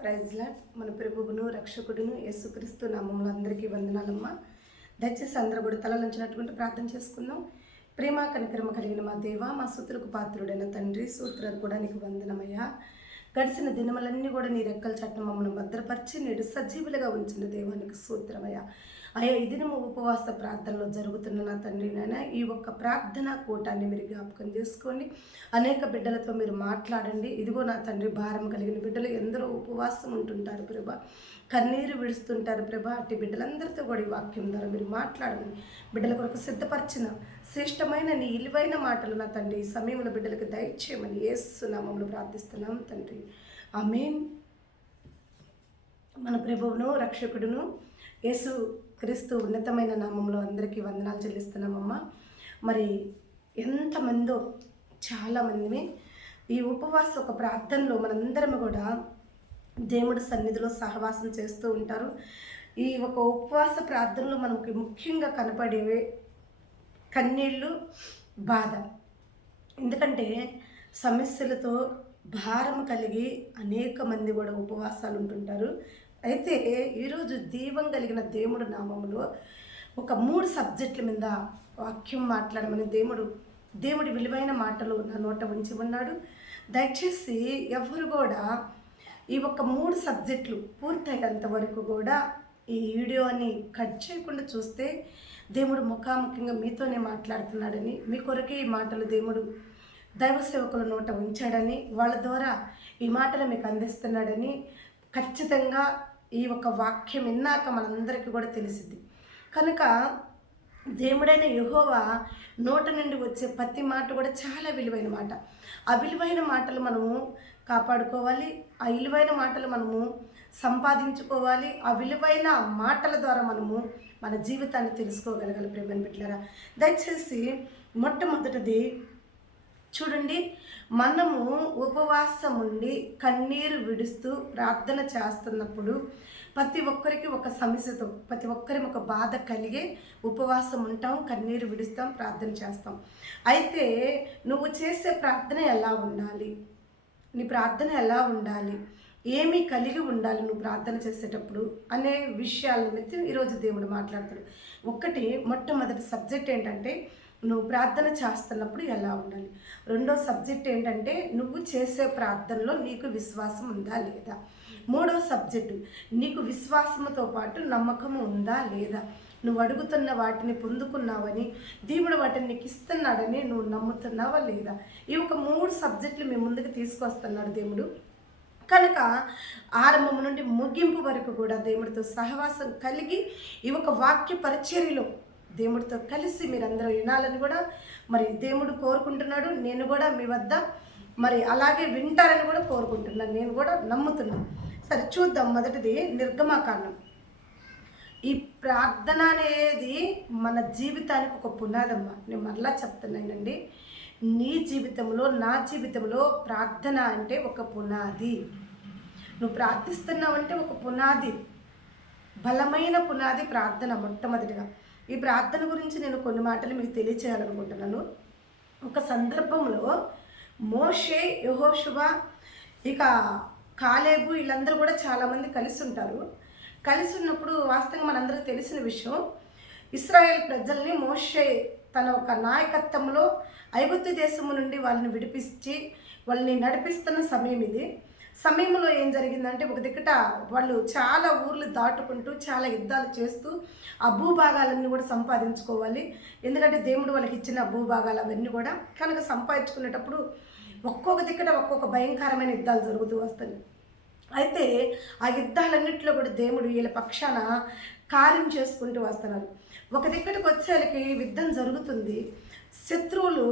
Praise lord. మన ప్రభువును రక్షకుడును యేసుక్రీస్తు నామములో అందరికీ వందనాలమ్మా. దయచేసి అందరూ కూడా తలలంచినటువంటి ప్రార్థన చేసుకుందాం. ప్రేమ కనికరమ కలిగిన మా దేవ, మా స్తుతులకు పాత్రుడైన తండ్రి, సూత్రాలు కూడా నీకు వందనమయ్యా. గడిచిన దినములన్నీ కూడా నీ రెక్కల చట్టం మమ్మల్ని భద్రపరిచి నేడు సజీవులుగా ఉంచిన దేవానికి సూత్రమయ్యా. అయ్యా, ఈ దినము ఉపవాస ప్రార్థనలో జరుగుతున్న నా తండ్రి నాయన, ఈ ఒక్క ప్రార్థన కూటాన్ని మీరు జ్ఞాపకం చేసుకోండి. అనేక బిడ్డలతో మీరు మాట్లాడండి. ఇదిగో నా తండ్రి, భారం కలిగిన బిడ్డలు ఎందరో ఉపవాసం ఉంటుంటారు ప్రభా, కన్నీరు విడుస్తుంటారు ప్రభా. అట్టి బిడ్డలందరితో కూడా ఈ వాక్యం ద్వారా మీరు మాట్లాడమని బిడ్డల కొరకు సిద్ధపరిచిన శ్రేష్టమైన నీ ఇలువైన మాటలు నా తండ్రి ఈ సమయంలో బిడ్డలకు దయచేయమని యేసు నామములో ప్రార్థిస్తున్నాం తండ్రి, ఆమేన్. మన ప్రభువును రక్షకుడును యేసు క్రీస్తు ఉన్నతమైన నామంలో అందరికీ వందనాలు చెల్లిస్తున్నామమ్మా. మరి ఎంతమందో చాలామంది ఈ ఉపవాస ఒక ప్రార్థనలో మనందరం కూడా దేవుడి సన్నిధిలో సహవాసం చేస్తూ ఉంటారు. ఈ ఒక ఉపవాస ప్రార్థనలో మనకి ముఖ్యంగా కనపడేవే కన్నీళ్ళు, బాధ. ఎందుకంటే సమస్యలతో భారం కలిగి అనేక మంది కూడా ఉపవాసాలు ఉంటుంటారు. అయితే ఈరోజు దీవం కలిగిన దేవుడు నామములో ఒక 3 సబ్జెక్టుల మీద వాక్యం మాట్లాడమని దేవుడి విలువైన మాటలు నా నోట ఉంచి ఉన్నాడు. దయచేసి ఎవరు కూడా ఈ ఒక 3 సబ్జెక్టులు పూర్తయ్యేంత వరకు కూడా ఈ వీడియోని కట్ చేయకుండా చూస్తే దేవుడు ముఖాముఖంగా మీతోనే మాట్లాడుతున్నాడని, మీ కొరకే ఈ మాటలు దేవుడు దైవ సేవకుల నోట ఉంచాడని, వాళ్ళ ద్వారా ఈ మాటలు మీకు అందిస్తున్నాడని ఖచ్చితంగా ఈ ఒక వాక్యం విన్నాక మనందరికీ కూడా తెలిసింది. కనుక దేవుడైన యెహోవా నోట నుండి వచ్చే ప్రతి మాట కూడా చాలా విలువైన మాట. ఆ విలువైన మాటలు మనము కాపాడుకోవాలి. ఆ విలువైన మాటలు మనము సంపాదించుకోవాలి. ఆ విలువైన మాటల ద్వారా మనము మన జీవితాన్ని తెలుసుకోగలగాలి. ప్రేమ బిడ్డలారా, దయచేసి మొట్టమొదటిది చూడండి. మనము ఉపవాసం ఉండి కన్నీరు విడుస్తూ ప్రార్థన చేస్తున్నప్పుడు ప్రతి ఒక్కరికి ఒక సమస్యతో, ప్రతి ఒక్కరి ఒక బాధ కలిగే ఉపవాసం ఉంటాం, కన్నీరు విడుస్తాం, ప్రార్థన చేస్తాం. అయితే నువ్వు చేసే ప్రార్థన ఎలా ఉండాలి, నీ ప్రార్థన ఎలా ఉండాలి, ఏమి కలిగి ఉండాలి నువ్వు ప్రార్థన చేసేటప్పుడు అనే విషయాల నిమిత్తం ఈరోజు దేవుడు మాట్లాడతాడు. మొట్టమొదటి సబ్జెక్ట్ ఏంటంటే నువ్వు ప్రార్థన చేస్తున్నప్పుడు ఎలా ఉండాలి. రెండో సబ్జెక్ట్ ఏంటంటే నువ్వు చేసే ప్రార్థనలో నీకు విశ్వాసం ఉందా లేదా. మూడో సబ్జెక్టు నీకు విశ్వాసంతో పాటు నమ్మకము ఉందా లేదా. నువ్వు అడుగుతున్న వాటిని పొందుకున్నావని, దేవుడు వాటిని నీకు ఇస్తున్నాడని నువ్వు నమ్ముతున్నావా లేదా. ఈ ఒక 3 సబ్జెక్టులు మీ ముందుకు తీసుకొస్తున్నాడు దేవుడు. కనుక ఆరంభం నుండి ముగింపు వరకు కూడా దేవుడితో సహవాసం కలిగి ఈ ఒక వాక్య పరిచర్యలో దేవుడితో కలిసి మీరందరూ వినాలని కూడా మరి దేవుడు కోరుకుంటున్నాడు. నేను కూడా మీ వద్ద మరి అలాగే వింటారని కూడా కోరుకుంటున్నాను, నేను కూడా నమ్ముతున్నాను. సరే చూద్దాం. మొదటిది నిర్గమాకాండం. ఈ ప్రార్థన అనేది మన జీవితానికి ఒక పునాదమ్మ. నేను మరలా చెప్తున్నానండి, నీ జీవితంలో నా జీవితంలో ప్రార్థన అంటే ఒక పునాది. నువ్వు ప్రార్థిస్తున్నావంటే ఒక పునాది, బలమైన పునాది ప్రార్థన. మొట్టమొదటిగా ఈ ప్రార్థన గురించి నేను కొన్ని మాటలు మీకు తెలియచేయాలనుకుంటున్నాను. ఒక సందర్భంలో మోషే, యెహోషువ, ఇక కాలేబు వీళ్ళందరూ కూడా చాలామంది కలిసి ఉంటారు. కలిసి ఉన్నప్పుడు వాస్తవంగా మనందరికీ తెలిసిన విషయం, ఇశ్రాయేల్ ప్రజల్ని మోషే తన ఒక నాయకత్వంలో ఐగుప్తు దేశము నుండి వాళ్ళని విడిపించి వాళ్ళని నడిపిస్తున్న సమయం ఇది. సమయంలో ఏం జరిగిందంటే ఒక దిక్కట వాళ్ళు చాలా ఊర్లు దాటుకుంటూ చాలా యుద్ధాలు చేస్తూ ఆ భూభాగాలన్నీ కూడా సంపాదించుకోవాలి. ఎందుకంటే దేవుడు వాళ్ళకి ఇచ్చిన భూభాగాలు అవన్నీ కూడా కనుక సంపాదించుకునేటప్పుడు ఒక్కొక్క దిక్కట ఒక్కొక్క భయంకరమైన యుద్ధాలు జరుగుతూ వస్తాయి. అయితే ఆ యుద్ధాలన్నింటిలో కూడా దేవుడు వీళ్ళ పక్షాన కార్యం చేసుకుంటూ వస్తున్నారు. ఒక దిక్కటికి వచ్చేళ్ళకి యుద్ధం జరుగుతుంది, శత్రువులు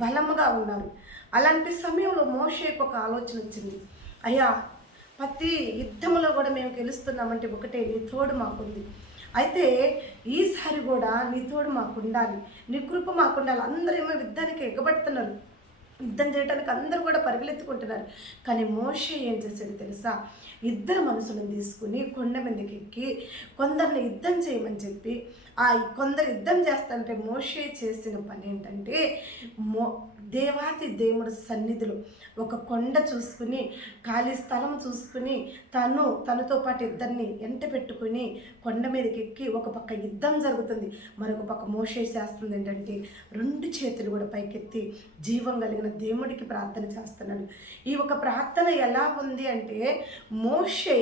బలముగా ఉన్నారు. అలాంటి సమయంలో మోషేకు ఒక ఆలోచన వచ్చింది. అయ్యా, ప్రతి యుద్ధంలో కూడా మేము గెలుస్తున్నామంటే ఒకటే, నీ తోడు మాకుంది. అయితే ఈసారి కూడా నీ తోడు మాకు ఉండాలి, నీ కృప మాకు ఉండాలి. అందరూ ఏమో యుద్ధానికి ఎగబడుతున్నారు, యుద్ధం చేయడానికి అందరూ కూడా పరిగెత్తుకుంటున్నారు. కానీ మోషే ఏం చేశాడు తెలుసా, 2 మనుషులను తీసుకుని కొండ మీదకి ఎక్కి కొందరిని యుద్ధం చేయమని చెప్పి కొందరు యుద్ధం చేస్తారంటే మోషే చేసిన పని ఏంటంటే దేవాతి దేవుడు సన్నిధిలో ఒక కొండ చూసుకుని, ఖాళీ స్థలం చూసుకుని, తనతో పాటు ఇద్దరిని ఎంట పెట్టుకుని కొండ మీదకి ఎక్కి ఒక పక్క యుద్ధం జరుగుతుంది, మరొక పక్క మోషే చేస్తుంది ఏంటంటే 2 చేతులు కూడా పైకెత్తి జీవం కలిగిన దేవుడికి ప్రార్థన చేస్తున్నాడు. ఈ ఒక ప్రార్థన ఎలా ఉంది అంటే, మోషే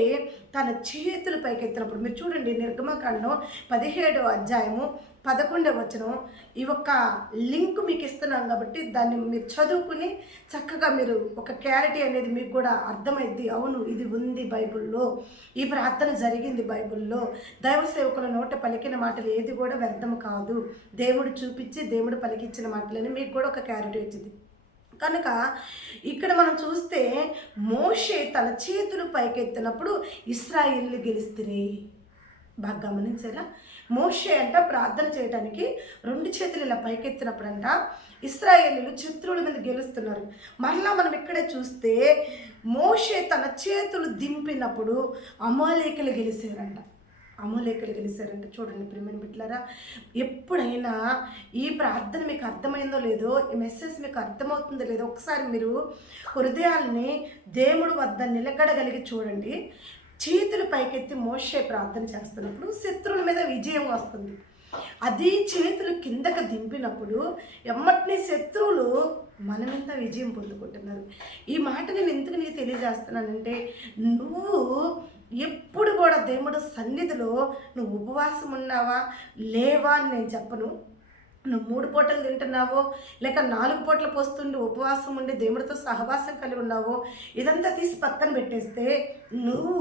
తన చేతులు పైకెత్తినప్పుడు మీరు చూడండి, నిర్గమకాండం 17వ అధ్యాయము 11వ వచనం. ఈ ఒక్క లింక్ మీకు ఇస్తున్నాం కాబట్టి దాన్ని మీరు చదువుకుని చక్కగా మీరు ఒక క్లారిటీ అనేది మీకు కూడా అర్థమైద్ది. అవును, ఇది ఉంది బైబిల్లో, ఈ ప్రార్థన జరిగింది బైబిల్లో, దైవ సేవకుల నోట పలికిన మాటలు ఏది కూడా వ్యర్థం కాదు, దేవుడు చూపించి దేవుడు పలికించిన మాటలని మీకు కూడా ఒక క్లారిటీ వచ్చింది. కనుక ఇక్కడ మనం చూస్తే మోషే తన చేతులు పైకెత్తినప్పుడు ఇశ్రాయేలు గెలుస్తుంది. బాగా గమనించారా? మోషే అంట ప్రార్థన చేయడానికి 2 చేతులు ఇలా పైకెత్తినప్పుడంట ఇశ్రాయేలీయులు శత్రువుల మీద గెలుస్తున్నారు. మరలా మనం ఇక్కడే చూస్తే మోషే తన చేతులు దింపినప్పుడు అమాలేకులు గెలిచారంట. చూడండి ప్రియమైన బిడ్డలారా, ఎప్పుడైనా ఈ ప్రార్థన మీకు అర్థమైందో లేదో, ఈ మెసేజ్ మీకు అర్థమవుతుందో లేదో ఒకసారి మీరు హృదయాల్ని దేవుడి వద్ద నిలకడగలిగి చూడండి. చేతులు పైకెత్తి మోషే ప్రార్థన చేస్తున్నప్పుడు శత్రువుల మీద విజయం వస్తుంది. అది చేతులు కిందకు దింపినప్పుడు ఎమ్మటిని శత్రువులు మన మీద విజయం పొందుకుంటున్నారు. ఈ మాట నేను ఎందుకు నీకు తెలియజేస్తున్నానంటే, నువ్వు ఎప్పుడు కూడా దేవుడు సన్నిధిలో నువ్వు ఉపవాసం ఉన్నావా లేవా అని నేను చెప్పను. నువ్వు 3 పూటలు తింటున్నావో లేక 4 పూటలు పోస్తుండి ఉపవాసం ఉండి దేవుడితో సహవాసం కలిగి ఉన్నావో ఇదంతా తీసి పక్కన పెట్టేస్తే, నువ్వు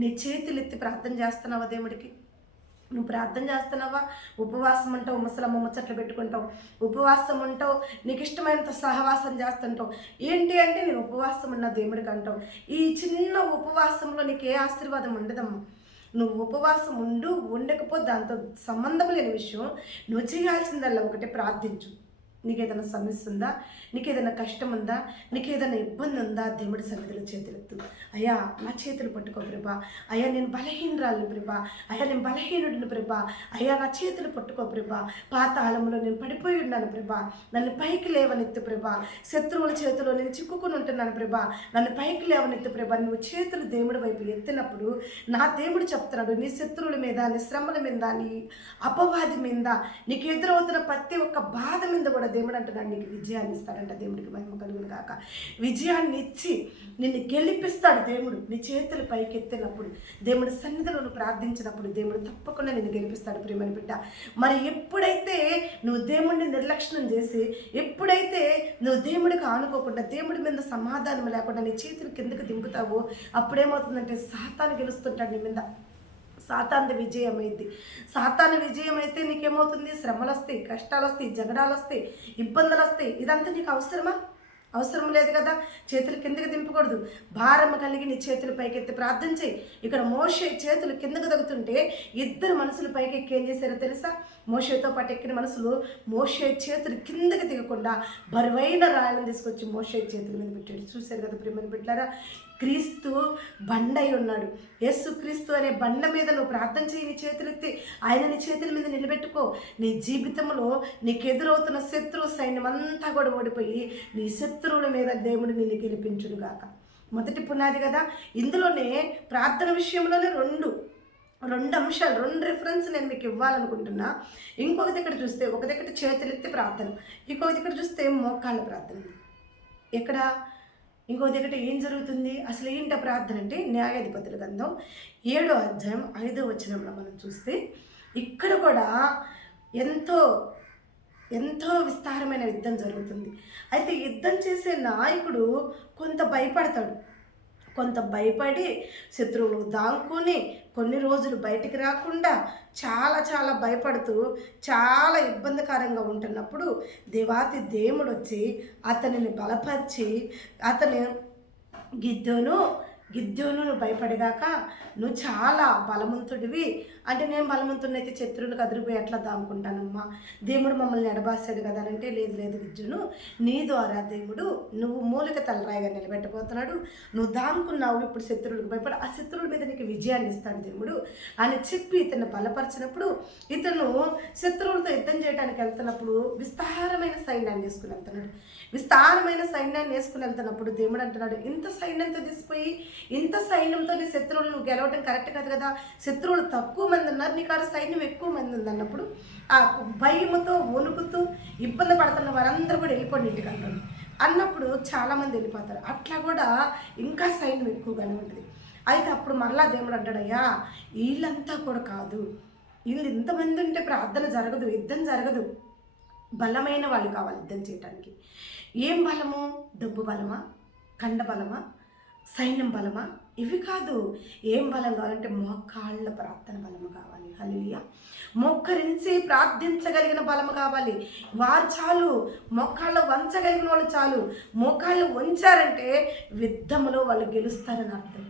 నీ చేతులు ఎత్తి ప్రార్థన చేస్తున్నావా దేవుడికి? నువ్వు ప్రార్థన చేస్తున్నావా? ఉపవాసం ఉంటావు, ముసలమ్మ ముచ్చట్లు పెట్టుకుంటావు, ఉపవాసం ఉంటావు, నీకు ఇష్టమైనంత సహవాసం చేస్తుంటావు. ఏంటి అంటే నేను ఉపవాసం ఉన్న దేవుడికి అంటావు. ఈ చిన్న ఉపవాసంలో నీకు ఏ ఆశీర్వాదం ఉండదమ్మా. నువ్వు ఉపవాసం ఉండకపోతే దాంతో సంబంధం లేని విషయం. నువ్వు చేయాల్సిందల్లా ఒకటే, ప్రార్థించు. నీకేదైనా సమస్య ఉందా, నీకేదైనా కష్టం ఉందా, నీకేదైనా ఇబ్బంది ఉందా, దేవుడి సన్నిధిలో చేతులెత్తు. అయ్యా నా చేతులు పట్టుకో ప్రభా, అయ్యా నేను బలహీనరాలను ప్రభా, అయ్యా నేను బలహీనుడిని ప్రభా, అయ్యా నా చేతులు పట్టుకో ప్రభా, పాతాళంలో నేను పడిపోయి ఉన్నాను ప్రభా, నన్ను పైకి లేవనెత్తు ప్రభా, శత్రువుల చేతిలో నేను చిక్కుకుని ఉంటున్నాను ప్రభా, నన్ను పైకి లేవనెత్తు ప్రభా. నువ్వు చేతులు దేవుడి వైపు ఎత్తినప్పుడు నా దేవుడు చెప్తున్నాడు, నీ శత్రువుల మీద, నీ శ్రమల మీద, నీ అపవాది మీద, నీకు ఎదురవుతున్న ప్రతి ఒక్క బాధ మీద కూడా దేవుడు అంటున్నాడు నీకు విజయాన్ని ఇస్తాడంట. దేవుడికి మహిమ కలుగును గాక. విజయాన్ని ఇచ్చి నిన్ను గెలిపిస్తాడు దేవుడు. నీ చేతులు పైకెత్తినప్పుడు, దేవుడి సన్నిధిలో నువ్వు ప్రార్థించినప్పుడు దేవుడు తప్పకుండా నిన్ను గెలిపిస్తాడు ప్రియమైన బిడ్డ. మరి ఎప్పుడైతే నువ్వు దేవుడిని నిర్లక్ష్యం చేసి, ఎప్పుడైతే నువ్వు దేవుడికి ఆనుకోకుండా, దేవుడి మీద సమాధానం లేకుండా నీ చేతులు కిందకి దింపుతావో, అప్పుడేమవుతుందంటే సాతాను గెలుస్తుంటాడు నీ మీద. సాతాను విజయం అయింది. సాతాను విజయం అయితే నీకేమవుతుంది? శ్రమలు వస్తాయి, కష్టాలు వస్తాయి, జగడాలు వస్తాయి, ఇబ్బందులు వస్తాయి. ఇదంతా నీకు అవసరమా? అవసరం లేదు కదా. చేతులు కిందకి దింపకూడదు. భారం కలిగి నీ చేతులు పైకెత్తి ప్రార్థన చేయి. ఇక్కడ మోషే చేతులు కిందకు తగ్గుతుంటే 2 మనుషులు పైకి ఎక్కి ఏం చేశారో తెలుసా? మోషేతో పాటు ఎక్కిన మనుషులు మోషే చేతులు కిందకి దిగకుండా బరువైన రాళ్ళని తీసుకొచ్చి మోషే చేతుల మీద పెట్టాడు. చూశారు కదా ప్రియమైన బిడ్డలారా, క్రీస్తు బండ అయి ఉన్నాడు. యేసు క్రీస్తు అనే బండ మీద నువ్వు ప్రార్థన చేయి. నీ చేతులెత్తి ఆయన నీ చేతుల మీద నిలబెట్టుకో. నీ జీవితంలో నీకు ఎదురవుతున్న శత్రు సైన్యం అంతా కూడా ఓడిపోయి నీ శత్రువుల మీద దేవుడు నిన్ను గెలిపించునుగాక. మొదటి పునాది కదా. ఇందులోనే ప్రార్థన విషయంలోనే రెండు అంశాలు, 2 రిఫరెన్స్ నేను మీకు ఇవ్వాలనుకుంటున్నా. ఇంకొక దగ్గర చూస్తే, ఒక దగ్గర చేతులెత్తి ప్రార్థన, ఇంకొక దగ్గర చూస్తే మోకాళ్ళ ప్రార్థన. ఎక్కడ ఇంకో దగ్గర ఏం జరుగుతుంది? అసలు ఏంట ప్రార్థన అంటే, న్యాయాధిపతుల గ్రంథం 7వ అధ్యాయం 5వ వచనంలో మనం చూస్తే, ఇక్కడ కూడా ఎంతో విస్తారమైన యుద్ధం జరుగుతుంది. అయితే యుద్ధం చేసే నాయకుడు కొంత భయపడి శత్రువులు దాంకుని కొన్ని రోజులు బయటికి రాకుండా చాలా భయపడుతూ చాలా ఇబ్బందికరంగా ఉంటున్నప్పుడు దేవాతి దేవుడు వచ్చి అతనిని బలపరిచి, అతను గిద్యోను నువ్వు భయపడగాక నువ్వు చాలా బలవంతుడివి. అంటే నేను బలవంతుడినైతే శత్రువులకు అదిరిపోయి ఎట్లా దాముకుంటానమ్మా, దేవుడు మమ్మల్ని ఎడబాసాడు కదా అని అంటే, లేదు లేదు గిద్యోను, నీ ద్వారా దేవుడు నువ్వు మూలిక తలరాయిగా నిలబెట్టబోతున్నాడు, నువ్వు దాముకున్నావు, ఇప్పుడు శత్రువులకు భయపడి ఆ శత్రువుల మీద నీకు విజయాన్ని ఇస్తాడు దేవుడు అని చెప్పి ఇతను బలపరిచినప్పుడు, ఇతను శత్రువులతో యుద్ధం చేయడానికి వెళ్తున్నప్పుడు విస్తారమైన సైన్యాన్ని వేసుకుని వెళ్తున్నాడు. విస్తారమైన సైన్యాన్ని వేసుకుని వెళ్తున్నప్పుడు దేవుడు అంటున్నాడు, ఇంత సైన్యంతో తీసిపోయి ఇంత సైన్యంతో నీ శత్రువులు నువ్వు గెలవడం కరెక్ట్ కాదు కదా, శత్రువులు తక్కువ మంది ఉన్నారు, నీకు ఆడ సైన్యం ఎక్కువ మంది ఉంది అన్నప్పుడు ఆ భయముతో వణుకుతూ ఇబ్బంది పడుతున్న వారందరూ కూడా వెళ్ళిపోండి ఇంటికి అంటారు. అన్నప్పుడు చాలామంది వెళ్ళిపోతారు. అట్లా కూడా ఇంకా సైన్యం ఎక్కువగానే ఉంటుంది. అయితే అప్పుడు మరలా దేవుడు అంటాడయ్యా, వీళ్ళంతా కూడా కాదు, వీళ్ళు ఇంతమంది ఉంటే ప్రార్థన జరగదు, యుద్ధం జరగదు, బలమైన వాళ్ళు కావాలి యుద్ధం చేయడానికి. ఏం బలము? డబ్బు బలమా, కండ బలమా, సైన్యం బలమా? ఇవి కాదు. ఏం బలం కావాలంటే మోకాళ్ళ ప్రార్థన బలము కావాలి. హల్లెలూయా. మోకరించి ప్రార్థించగలిగిన బలము కావాలి. వారు చాలు, మోకాళ్ళు వంచగలిగిన వాళ్ళు చాలు. మోకాళ్ళు వంచారంటే యుద్ధములో వాళ్ళు గెలుస్తారని అర్థం.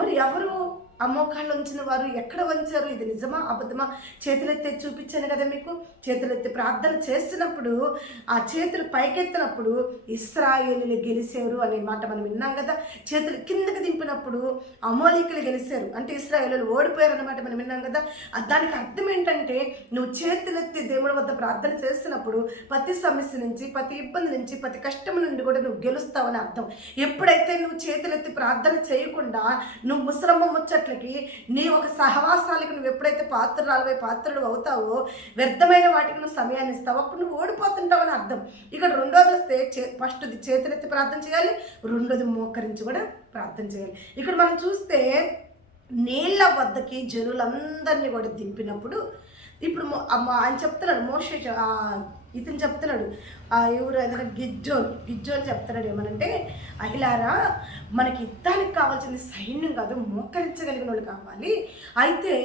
మరి ఎవరు ఆ మోకాళ్ళు వంచిన వారు? ఎక్కడ వంచారు? ఇది నిజమా అబద్ధమా? చేతులెత్తి చూపించాను కదా మీకు. చేతులెత్తి ప్రార్థన చేస్తున్నప్పుడు ఆ చేతులు పైకెత్తినప్పుడు ఇశ్రాయేలులు గెలిచారు అనే మాట మనం విన్నాం కదా. చేతులు కిందకి దింపినప్పుడు అమోలీకులు గెలిచారు అంటే ఇశ్రాయేలులు ఓడిపోయారు అన్నమాట మనం విన్నాం కదా. దానికి అర్థం ఏంటంటే, నువ్వు చేతులెత్తి దేవుడి వద్ద ప్రార్థన చేస్తున్నప్పుడు ప్రతి సమస్య నుంచి, ప్రతి ఇబ్బంది నుంచి, ప్రతి కష్టం నుండి కూడా నువ్వు గెలుస్తావని అర్థం. ఎప్పుడైతే నువ్వు చేతులెత్తి ప్రార్థన చేయకుండా నువ్వు ముసలమ్మ ముచ్చట్లకి, నీ ఒక సహవాసాలకి నువ్వు ఎప్పుడైతే పాత్రుడు అవుతావో, వ్యర్థమైన వాటికి నువ్వు సమయాన్ని ఇస్తావు, అప్పుడు నువ్వు ఓడిపోతుంటావు అని అర్థం. ఇక్కడ రెండోది వస్తే ఫస్ట్ చేతులెత్తి ప్రార్థన చేయాలి, రెండోది మోకరించి కూడా ప్రార్థన చేయాలి. ఇక్కడ మనం చూస్తే నీళ్ళ వద్దకి జనులందరినీ కూడా దింపినప్పుడు, ఇప్పుడు ఆయన చెప్తున్నాడు, మోషే ఇతను చెప్తున్నాడు, ఎవరు ఏదైనా గిజ్జోని చెప్తున్నాడు ఏమనంటే, అహిలారా, మనకి యుద్ధానికి కావాల్సింది సైన్యం కాదు, మోకరించగలిగిన వాళ్ళు కావాలి. అయితే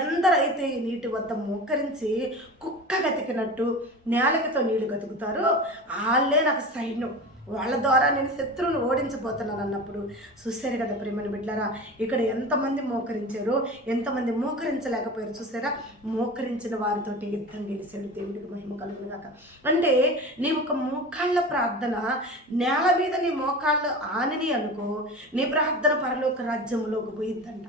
ఎందరైతే ఈ నీటి వద్ద మోకరించి కుక్క గతికినట్టు నేలకితో నీళ్లు గతుకుతారో వాళ్ళే నాకు సైన్యం, వాళ్ళ ద్వారా నేను శత్రువును ఓడించబోతున్నాను అన్నప్పుడు చూశారు కదా ప్రేమని బిడ్డలారా, ఇక్కడ ఎంతమంది మోకరించారో, ఎంతమంది మోకరించలేకపోయారు చూసారా. మోకరించిన వారితోటి యుద్ధం గెలిచాడు. దేవుడికి మహిమ కలుగును గాక. అంటే నీ ఒక మోకాళ్ళ ప్రార్థన నేల మీద నీ మోకాళ్ళు ఆనిని అనుకో, నీ ప్రార్థన పరలోక రాజ్యంలోకి పోయిద్దంట.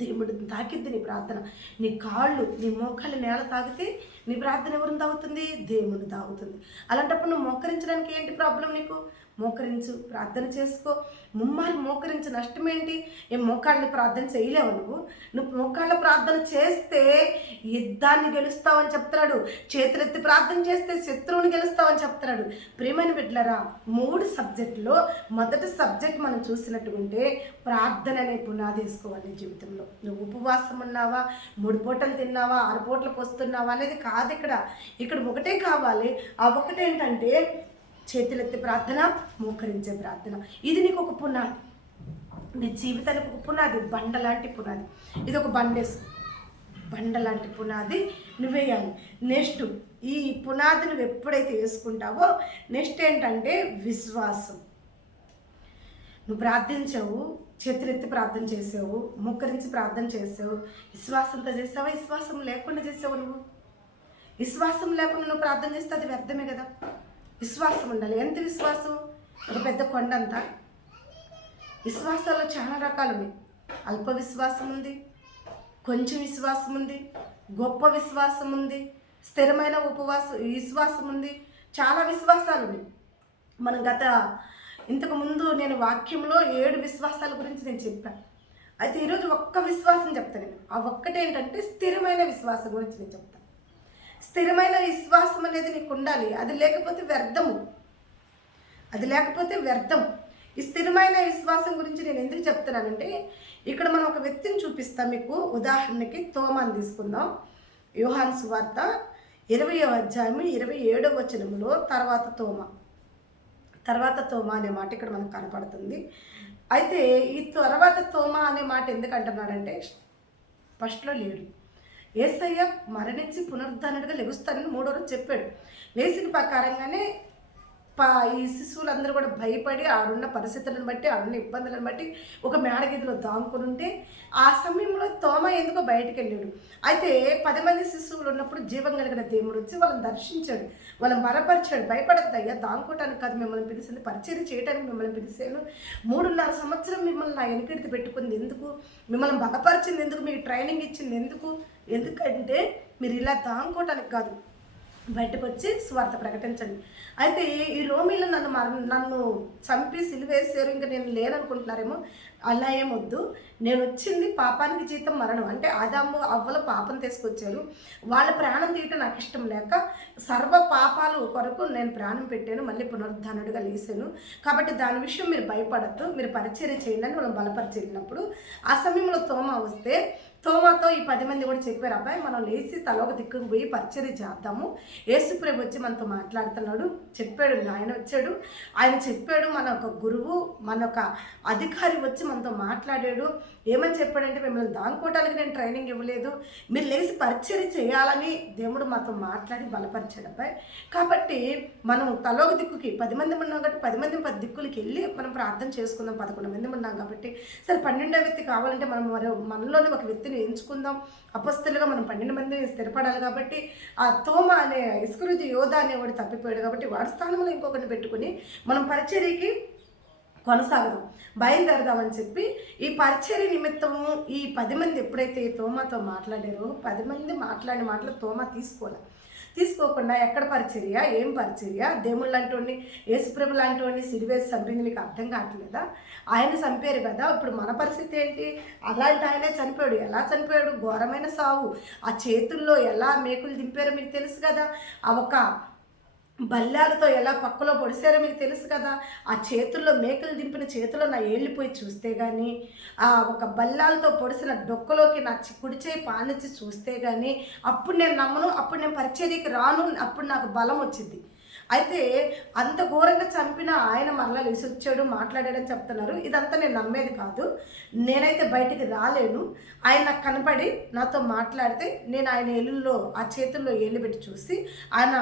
దేవుడు తాకిద్ది నీ ప్రార్థన. నీ కాళ్ళు, నీ మోకాళ్ళు నేల తాగితే నీ ప్రార్థన ఎవరిని తాగుతుంది? దేవుని తాగుతుంది. అలాంటప్పుడు నువ్వు మోకరించడానికి ఏంటి ప్రాబ్లం నీకు? మోకరించు, ప్రార్థన చేసుకో. ముమ్మారి మోకరించు, నష్టం ఏంటి? ఏం మోకాళ్ళని ప్రార్థన చేయలేవు నువ్వు మోకాళ్ళ ప్రార్థన చేస్తే యుద్ధాన్ని గెలుస్తావని చెప్తున్నాడు. చేతులెత్తి ప్రార్థన చేస్తే శత్రువుని గెలుస్తావని చెప్తున్నాడు. ప్రియమైన బిడ్డలారా, 3 సబ్జెక్టులో మొదటి సబ్జెక్ట్ మనం చూసినట్టుకుంటే ప్రార్థన అనే పునాది వేసుకోవాలి జీవితంలో. నువ్వు ఉపవాసం ఉన్నావా, 3 పూటలు తిన్నావా, 6 పూటలు పోస్తున్నావా అనేది కాదు. ఇక్కడ ఒకటే కావాలి. ఆ ఒకటేంటంటే చేతులెత్తి ప్రార్థన, మోకరించే ప్రార్థన. ఇది నీకు ఒక పునాది, నీ జీవితానికి ఒక పునాది, బండ లాంటి పునాది. ఇది ఒక బండ లాంటి పునాది నువ్వేయాలి. నెక్స్ట్ ఈ పునాది నువ్వు ఎప్పుడైతే వేసుకుంటావో నెక్స్ట్ ఏంటంటే విశ్వాసం. నువ్వు ప్రార్థించావు, చేతులెత్తి ప్రార్థన చేసావు, మోకరించి ప్రార్థన చేసావు, విశ్వాసంతో చేసావా? విశ్వాసం లేకుండా చేసావు. నువ్వు విశ్వాసం లేకుండా నువ్వు ప్రార్థన చేస్తే అది వ్యర్థమే కదా. విశ్వాసం ఉండాలి. ఎంత విశ్వాసం? ఒక పెద్ద కొండ అంతా. విశ్వాసాల్లో చాలా రకాలు ఉన్నాయి. అల్ప విశ్వాసం ఉంది, కొంచెం విశ్వాసం ఉంది, గొప్ప విశ్వాసం ఉంది, స్థిరమైన విశ్వాసం ఉంది, చాలా విశ్వాసాలు ఉన్నాయి. మనం ఇంతకుముందు నేను వాక్యంలో 7 విశ్వాసాల గురించి నేను చెప్పాను. అయితే ఈరోజు ఒక్క విశ్వాసం చెప్తాను నేను. ఆ ఒక్కటేంటంటే స్థిరమైన విశ్వాసం గురించి నేను చెప్తాను. స్థిరమైన విశ్వాసం అనేది నీకు ఉండాలి. అది లేకపోతే వ్యర్థం. ఈ స్థిరమైన విశ్వాసం గురించి నేను ఎందుకు చెప్తున్నానంటే, ఇక్కడ మనం ఒక వ్యక్తిని చూపిస్తాం మీకు. ఉదాహరణకి తోమాని తీసుకుందాం. యోహాను సువార్త 20వ అధ్యాయం 27వ వచనంలో తర్వాత తోమా అనే మాట ఇక్కడ మనకు కనపడుతుంది. అయితే ఈ తర్వాత తోమా అనే మాట ఎందుకు అంటున్నాడంటే, ఫస్ట్లో లేడు. యేసయ్య మరణించి పునరుద్ధానుడిగా లెగుస్తానని 3వ రోజు చెప్పాడు. లేచిన ప్రకారంగానే ఈ శిశువులందరూ కూడా భయపడి ఆడున్న పరిస్థితులను బట్టి ఆడున్న ఇబ్బందులను బట్టి ఒక మేడగదిలో దాముకొని ఉంటే ఆ సమయంలో తోమ ఎందుకో బయటికి వెళ్ళాడు. అయితే 10 మంది శిశువులు ఉన్నప్పుడు జీవం కలిగిన దేవుడు వచ్చి వాళ్ళని దర్శించాడు, వాళ్ళని బలపరిచాడు. భయపడద్దయ్యా, దాముకోవటానికి కాదు మిమ్మల్ని పిలిచింది, పరిచయం చేయడానికి మిమ్మల్ని పిలిచాను. 3.5 సంవత్సరం మిమ్మల్ని నా వెనుకడికి పెట్టుకుంది ఎందుకు, మిమ్మల్ని బలపరిచింది ఎందుకు, మీకు ట్రైనింగ్ ఇచ్చింది ఎందుకంటే మీరు ఇలా దాముకోవటానికి కాదు, బయటకు వచ్చి స్వార్థ ప్రకటించండి. అయితే ఈ రోమీలు నన్ను చంపి సిలువేసారు, ఇంకా నేను లేననుకుంటున్నారేమో. అలా ఏమొద్దు, నేను వచ్చింది పాపానికి జీతం మరణం. అంటే ఆదాము అవ్వల పాపం తీసుకొచ్చారు, వాళ్ళ ప్రాణం తీయటం నాకు ఇష్టం లేక సర్వ పాపాలు కొరకు నేను ప్రాణం పెట్టాను, మళ్ళీ పునరుద్ధానుడిగా లేసాను. కాబట్టి దాని విషయం మీరు భయపడద్దు, మీరు పరిచర్య చేయండి అని వాళ్ళని బలపరిచినప్పుడు ఆ సమయంలో తోమా వస్తే తోమాతో ఈ 10 మంది కూడా చెప్పారు, అబ్బాయి మనం లేచి తలొక దిక్కుకు పోయి పరిచర్య చేద్దాము, యేసుప్రభు వచ్చి మనతో మాట్లాడుతున్నాడు చెప్పాడు. ఆయన వచ్చాడు, ఆయన చెప్పాడు, మన ఒక గురువు మన ఒక అధికారి వచ్చి మనతో మాట్లాడాడు. ఏమని చెప్పాడంటే మిమ్మల్ని దానుకోవడానికి నేను ట్రైనింగ్ ఇవ్వలేదు, మీరు లేచి పరిచర్య చేయాలని దేవుడు మాతో మాట్లాడి బలపరిచాడు అబ్బాయి. కాబట్టి మనం తలొక దిక్కుకి 10 మంది ఉన్నాం కాబట్టి 10 మంది 10 దిక్కులకి వెళ్ళి మనం ప్రార్థన చేసుకుందాం. 11 మంది ఉన్నాం కాబట్టి సరే 12వ వ్యక్తి కావాలంటే మనం మనలోని ఒక వ్యక్తిని ఎంచుకుందాం. అపస్తులుగా మనం 12 మంది స్థిరపడాలి కాబట్టి ఆ తోమ అనే ఇస్కరియోతు యోధ అనేవాడు తప్పిపోయాడు కాబట్టి వాడి స్థానంలో ఇంకొకరిని పెట్టుకుని మనం పరిచర్యకి కొనసాగదాం, బయలుదేరదామని చెప్పి ఈ పరిచర్య నిమిత్తము ఈ 10 మంది ఎప్పుడైతే తోమాతో మాట్లాడారో 10 మంది మాట్లాడిన మాటలు తోమా తీసుకోకుండా ఎక్కడ పరిచర్య, ఏం పరిచర్య, దేవుళ్ళు లాంటి యేసుప్రభు లాంటి వాడిని సిరివేసి చంపింది మీకు అర్థం కావట్లేదా, ఆయన చంపారు కదా, ఇప్పుడు మన పరిస్థితి ఏంటి, అలాంటి ఆయనే చనిపోయాడు. ఎలా చనిపోయాడు, ఘోరమైన సావు, ఆ చేతుల్లో ఎలా మేకులు దింపారో మీకు తెలుసు కదా, ఆ ఒక బల్లాలతో ఎలా పక్కలో పొడిసారో మీకు తెలుసు కదా, ఆ చేతుల్లో మేకలు దింపిన చేతిలో నా ఏళ్ళిపోయి చూస్తే కానీ, ఆ ఒక బల్లాలతో పొడిసిన డొక్కలోకి నా కుడి చేయి పానిచ్చి చూస్తే కానీ అప్పుడు నేను నమ్మను, అప్పుడు నేను పరిచర్యకి రాను, అప్పుడు నాకు బలం వచ్చింది. అయితే అంత ఘోరంగా చంపిన ఆయన మరలా లేచి వచ్చాడు మాట్లాడాడని చెప్తున్నారు. ఇదంతా నేను నమ్మేది కాదు, నేనైతే బయటికి రాలేను. ఆయన నాకు కనపడి నాతో మాట్లాడితే నేను ఆయన ఏళ్ళల్లో ఆ చేతుల్లో ఏళ్ళు పెట్టి చూసి ఆయన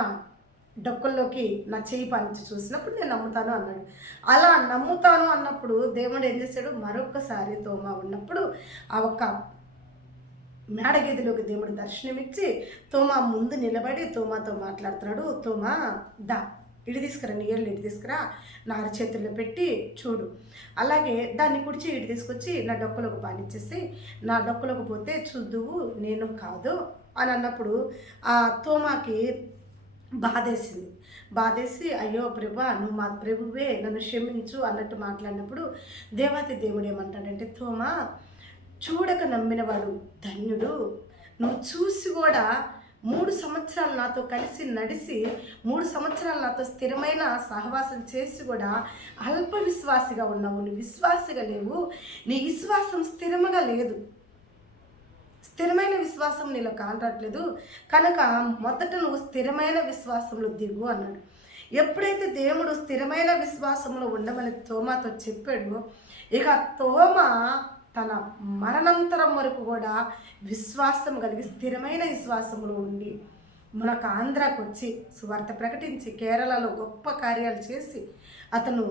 డొక్కల్లోకి నా చేయి పాలించి చూసినప్పుడు నేను నమ్ముతాను అన్నాడు. అలా నమ్ముతాను అన్నప్పుడు దేవుడు ఏం చేశాడు, మరొకసారి తోమా ఉన్నప్పుడు ఆ ఒక్క మేడగదిలోకి దేవుడు దర్శనమిచ్చి తోమా ముందు నిలబడి తోమాతో మాట్లాడుతున్నాడు. తోమా దా ఇడి తీసుకురా, నీ ఏళ్ళు ఇటు తీసుకురా, నా అరచేతుల్లో పెట్టి చూడు, అలాగే దాన్ని కుడిచి ఇటు తీసుకొచ్చి నా డొక్కలోకి పాలించేసి నా డొక్కలోకి పోతే చూద్దువు నేను కాదు అని అన్నప్పుడు ఆ తోమాకి బాధేసి అయ్యో ప్రభువా నువ్వు మా ప్రభువే, నన్ను క్షమించు అన్నట్టు మాట్లాడినప్పుడు దేవాతి దేవుడు ఏమంటాడంటే, తోమా చూడక నమ్మినవాడు ధన్యుడు, నువ్వు చూసి కూడా 3 సంవత్సరాలు నాతో కలిసి నడిచి 3 సంవత్సరాలు నాతో స్థిరమైన సహవాసం చేసి కూడా అల్ప విశ్వాసిగా ఉన్నావు, నువ్వు విశ్వాసిగా లేవు, నీ విశ్వాసం స్థిరంగా లేదు, స్థిరమైన విశ్వాసం నీలో కానట్లేదు కనుక మొదట నువ్వు స్థిరమైన విశ్వాసంలో దిగు అన్నాడు. ఎప్పుడైతే దేవుడు స్థిరమైన విశ్వాసంలో ఉండమని తోమాతో చెప్పాడో ఇక తోమ తన మరణాంతరం వరకు కూడా విశ్వాసం కలిగి స్థిరమైన విశ్వాసంలో ఉండి మనకు ఆంధ్రాకు వచ్చి సువార్త ప్రకటించి కేరళలో గొప్ప కార్యాలు చేసి అతను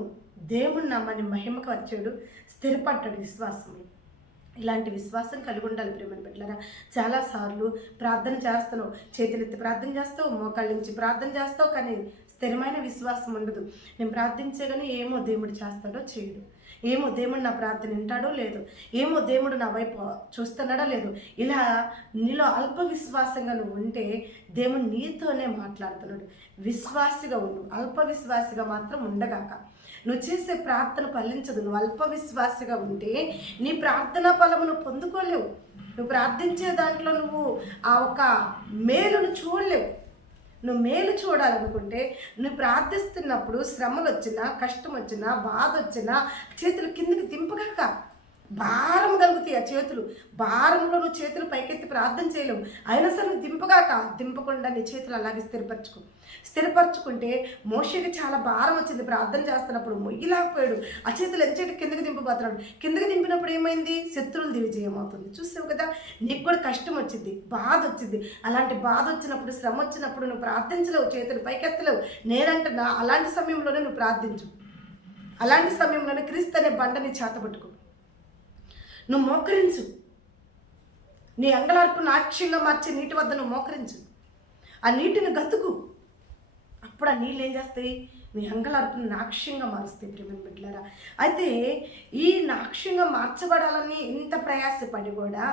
దేవుని నామాన్ని మహిమకు వచ్చాడు, స్థిరపడ్డాడు విశ్వాసంలో. ఇలాంటి విశ్వాసం కలిగి ఉండాలి ప్రేమని బిడ్డలారా. చాలాసార్లు ప్రార్థన చేస్తావు, చేతులెత్తి ప్రార్థన చేస్తావు, మోకాళ్ళ నుంచి ప్రార్థన చేస్తావు, కానీ స్థిరమైన విశ్వాసం ఉండదు. నేను ప్రార్థించగానే ఏమో దేవుడు చేస్తాడో చేయడు, ఏమో దేవుడు నా ప్రార్థన వింటాడో లేదు, ఏమో దేవుడు నా వైపు చూస్తున్నాడో లేదు. ఇలా నీలో అల్ప విశ్వాసంగా నువ్వు ఉంటే దేవుడు నీతోనే మాట్లాడుతున్నాడు. విశ్వాసిగా ఉండు, అల్ప విశ్వాసిగా మాత్రం ఉండగాక. నువ్వు చేసే ప్రార్థన ఫలించదు. నువ్వు అల్ప విశ్వాసిగా ఉంటే నీ ప్రార్థనా ఫలమును పొందుకోలేవు. నువ్వు ప్రార్థించే దాంట్లో నువ్వు ఆ ఒక మేలును చూడలేవు. నువ్వు మేలు చూడాలనుకుంటే నువ్వు ప్రార్థిస్తున్నప్పుడు శ్రమలు వచ్చినా, కష్టం వచ్చినా, బాధ వచ్చినా చేతులు కిందకి దింపగాక భారం కలుగుతాయి ఆ చేతులు. భారంలో నువ్వు చేతులు పైకెత్తి ప్రార్థన చేయలేవు. అయినా సరే నువ్వు దింపకుండా నీ చేతులు అలాగే స్థిరపరచుకుంటే మోషేకి చాలా భారం వచ్చింది. ప్రార్థన చేస్తున్నప్పుడు మొయ్యిలాకపోయాడు. ఆ చేతులు ఎంచేటి కిందకి దింపబోతున్నాడు. కిందకి దింపినప్పుడు ఏమైంది? శత్రువులు దివిజయం అవుతుంది. చూసావు కదా, నీకు కూడా కష్టం వచ్చింది, బాధ వచ్చింది. అలాంటి బాధ వచ్చినప్పుడు, శ్రమ వచ్చినప్పుడు నువ్వు ప్రార్థించలేవు, చేతులు పైకెత్తలేవు. నేనంటున్నా అలాంటి సమయంలోనే నువ్వు ప్రార్థించు. అలాంటి సమయంలోనే క్రీస్తు అనే బండని చేతపట్టుకో. నువ్వు మోకరించు. నీ అంగలార్పు నాట్యంగా మార్చే నీటి వద్ద నువ్వు మోకరించు. ఆ నీటిని గతుకు. అప్పుడు ఆ నీళ్ళు ఏం చేస్తాయి? నీ అంగలార్పుని నాక్ష్యంగా మారుస్తాయి. ప్రియమైన బిడ్డలారా, అయితే ఈ నాక్ష్యంగా మార్చబడాలని ఎంత ప్రయాసపడి కూడా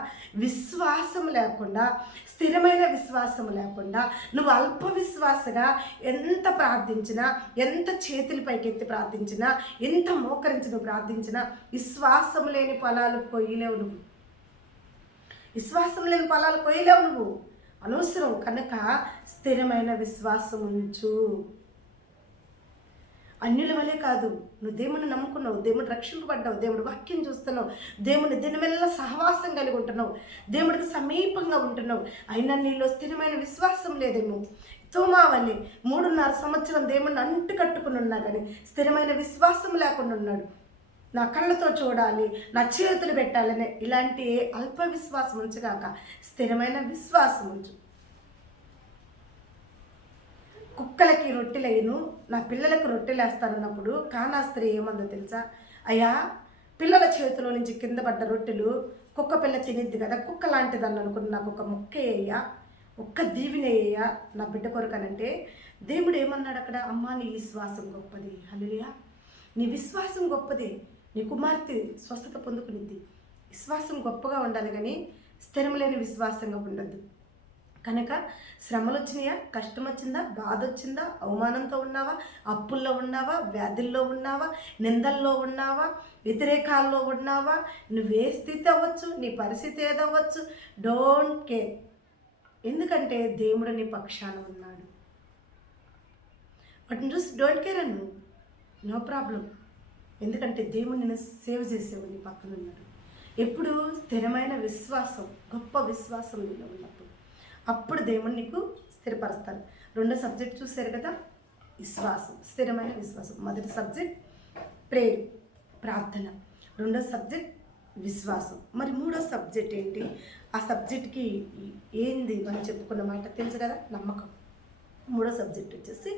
విశ్వాసం లేకుండా, స్థిరమైన విశ్వాసం లేకుండా, నువ్వు అల్ప విశ్వాసగా ఎంత ప్రార్థించినా, ఎంత చేతులు పైకెత్తి ప్రార్థించినా, ఎంత మోకరించి నువ్వు ప్రార్థించినా, విశ్వాసం లేని ఫలాలు కొయ్యలేవు నువ్వు. విశ్వాసం లేని ఫలాలు కొయ్యలేవు నువ్వు. అనవసరం. కనుక స్థిరమైన విశ్వాసం ఉంచు. అన్యుల వలే కాదు, నువ్వు దేవుని నమ్ముకున్నావు, దేవుడు రక్షింపబడ్డావు, దేవుడు వాక్యం చూస్తున్నావు, దేవుని దినమెల్లా సహవాసం కలిగి ఉంటున్నావు, దేవుడికి సమీపంగా ఉంటున్నావు. అయినా నీలో స్థిరమైన విశ్వాసం లేదేమో. తోమా వలె 3.5 సంవత్సరం దేవుడిని అంటు కట్టుకుని ఉన్నా కానీ స్థిరమైన విశ్వాసం లేకుండా ఉన్నాడు. నా కళ్ళతో చూడాలి, నా చేతులు పెట్టాలనే ఇలాంటి అల్ప విశ్వాసం ఉంచగాక స్థిరమైన విశ్వాసం ఉంచు. కుక్కలకి రొట్టెలేను, నా పిల్లలకు రొట్టెలేస్తానన్నప్పుడు కానా స్త్రీ ఏమందో తెలుసా? అయ్యా, పిల్లల చేతిలో నుంచి కింద పడ్డ రొట్టెలు కుక్క పిల్ల తినిద్ది కదా, కుక్క లాంటిదని అనుకుని నాకు ఒక ముక్క వేయ్యా, ఒక్క దీవినేయ్యా నా బిడ్డ కొరకనంటే, దేవుడు ఏమన్నాడు అక్కడ? అమ్మా, నీ విశ్వాసం గొప్పది. హల్లెలూయా. నీ విశ్వాసం గొప్పది. నీ కుమార్తె స్వస్థత పొందుకునిద్ది. విశ్వాసం గొప్పగా ఉండాలి కానీ స్థిరం లేని విశ్వాసంగా ఉండద్దు. కనుక శ్రమలు వచ్చినాయా, కష్టం వచ్చిందా, బాధ వచ్చిందా, అవమానంతో ఉన్నావా, అప్పుల్లో ఉన్నావా, వ్యాధుల్లో ఉన్నావా, నిందల్లో ఉన్నావా, వ్యతిరేకాల్లో ఉన్నావా, నువ్వే స్థితి అవ్వచ్చు, నీ పరిస్థితి ఏదవ్వచ్చు, డోంట్ కేర్. ఎందుకంటే దేవుడు నీ పక్షాన ఉన్నాడు. వాటిని చూసి డోంట్ కేర్ అను, నో ప్రాబ్లం. ఎందుకంటే దేవుడు నిన్ను సేవ్ చేసేవాడు, నీ పక్కన ఉన్నాడు. ఎప్పుడు స్థిరమైన విశ్వాసం, గొప్ప విశ్వాసం నీలో ఉన్నప్పుడు అప్పుడు దేవుడు నీకు స్థిరపరుస్తాడు. రెండో సబ్జెక్ట్ చూశారు కదా, విశ్వాసం, స్థిరమైన విశ్వాసం. మొదటి సబ్జెక్ట్ ప్రేయర్, ప్రార్థన. రెండో సబ్జెక్ట్ విశ్వాసం. మరి మూడో సబ్జెక్ట్ ఏంటి? ఆ సబ్జెక్ట్కి ఏంది మనం చెప్పుకున్న మాట తెలుసు కదా, నమ్మకం. మూడో సబ్జెక్ట్ వచ్చేసి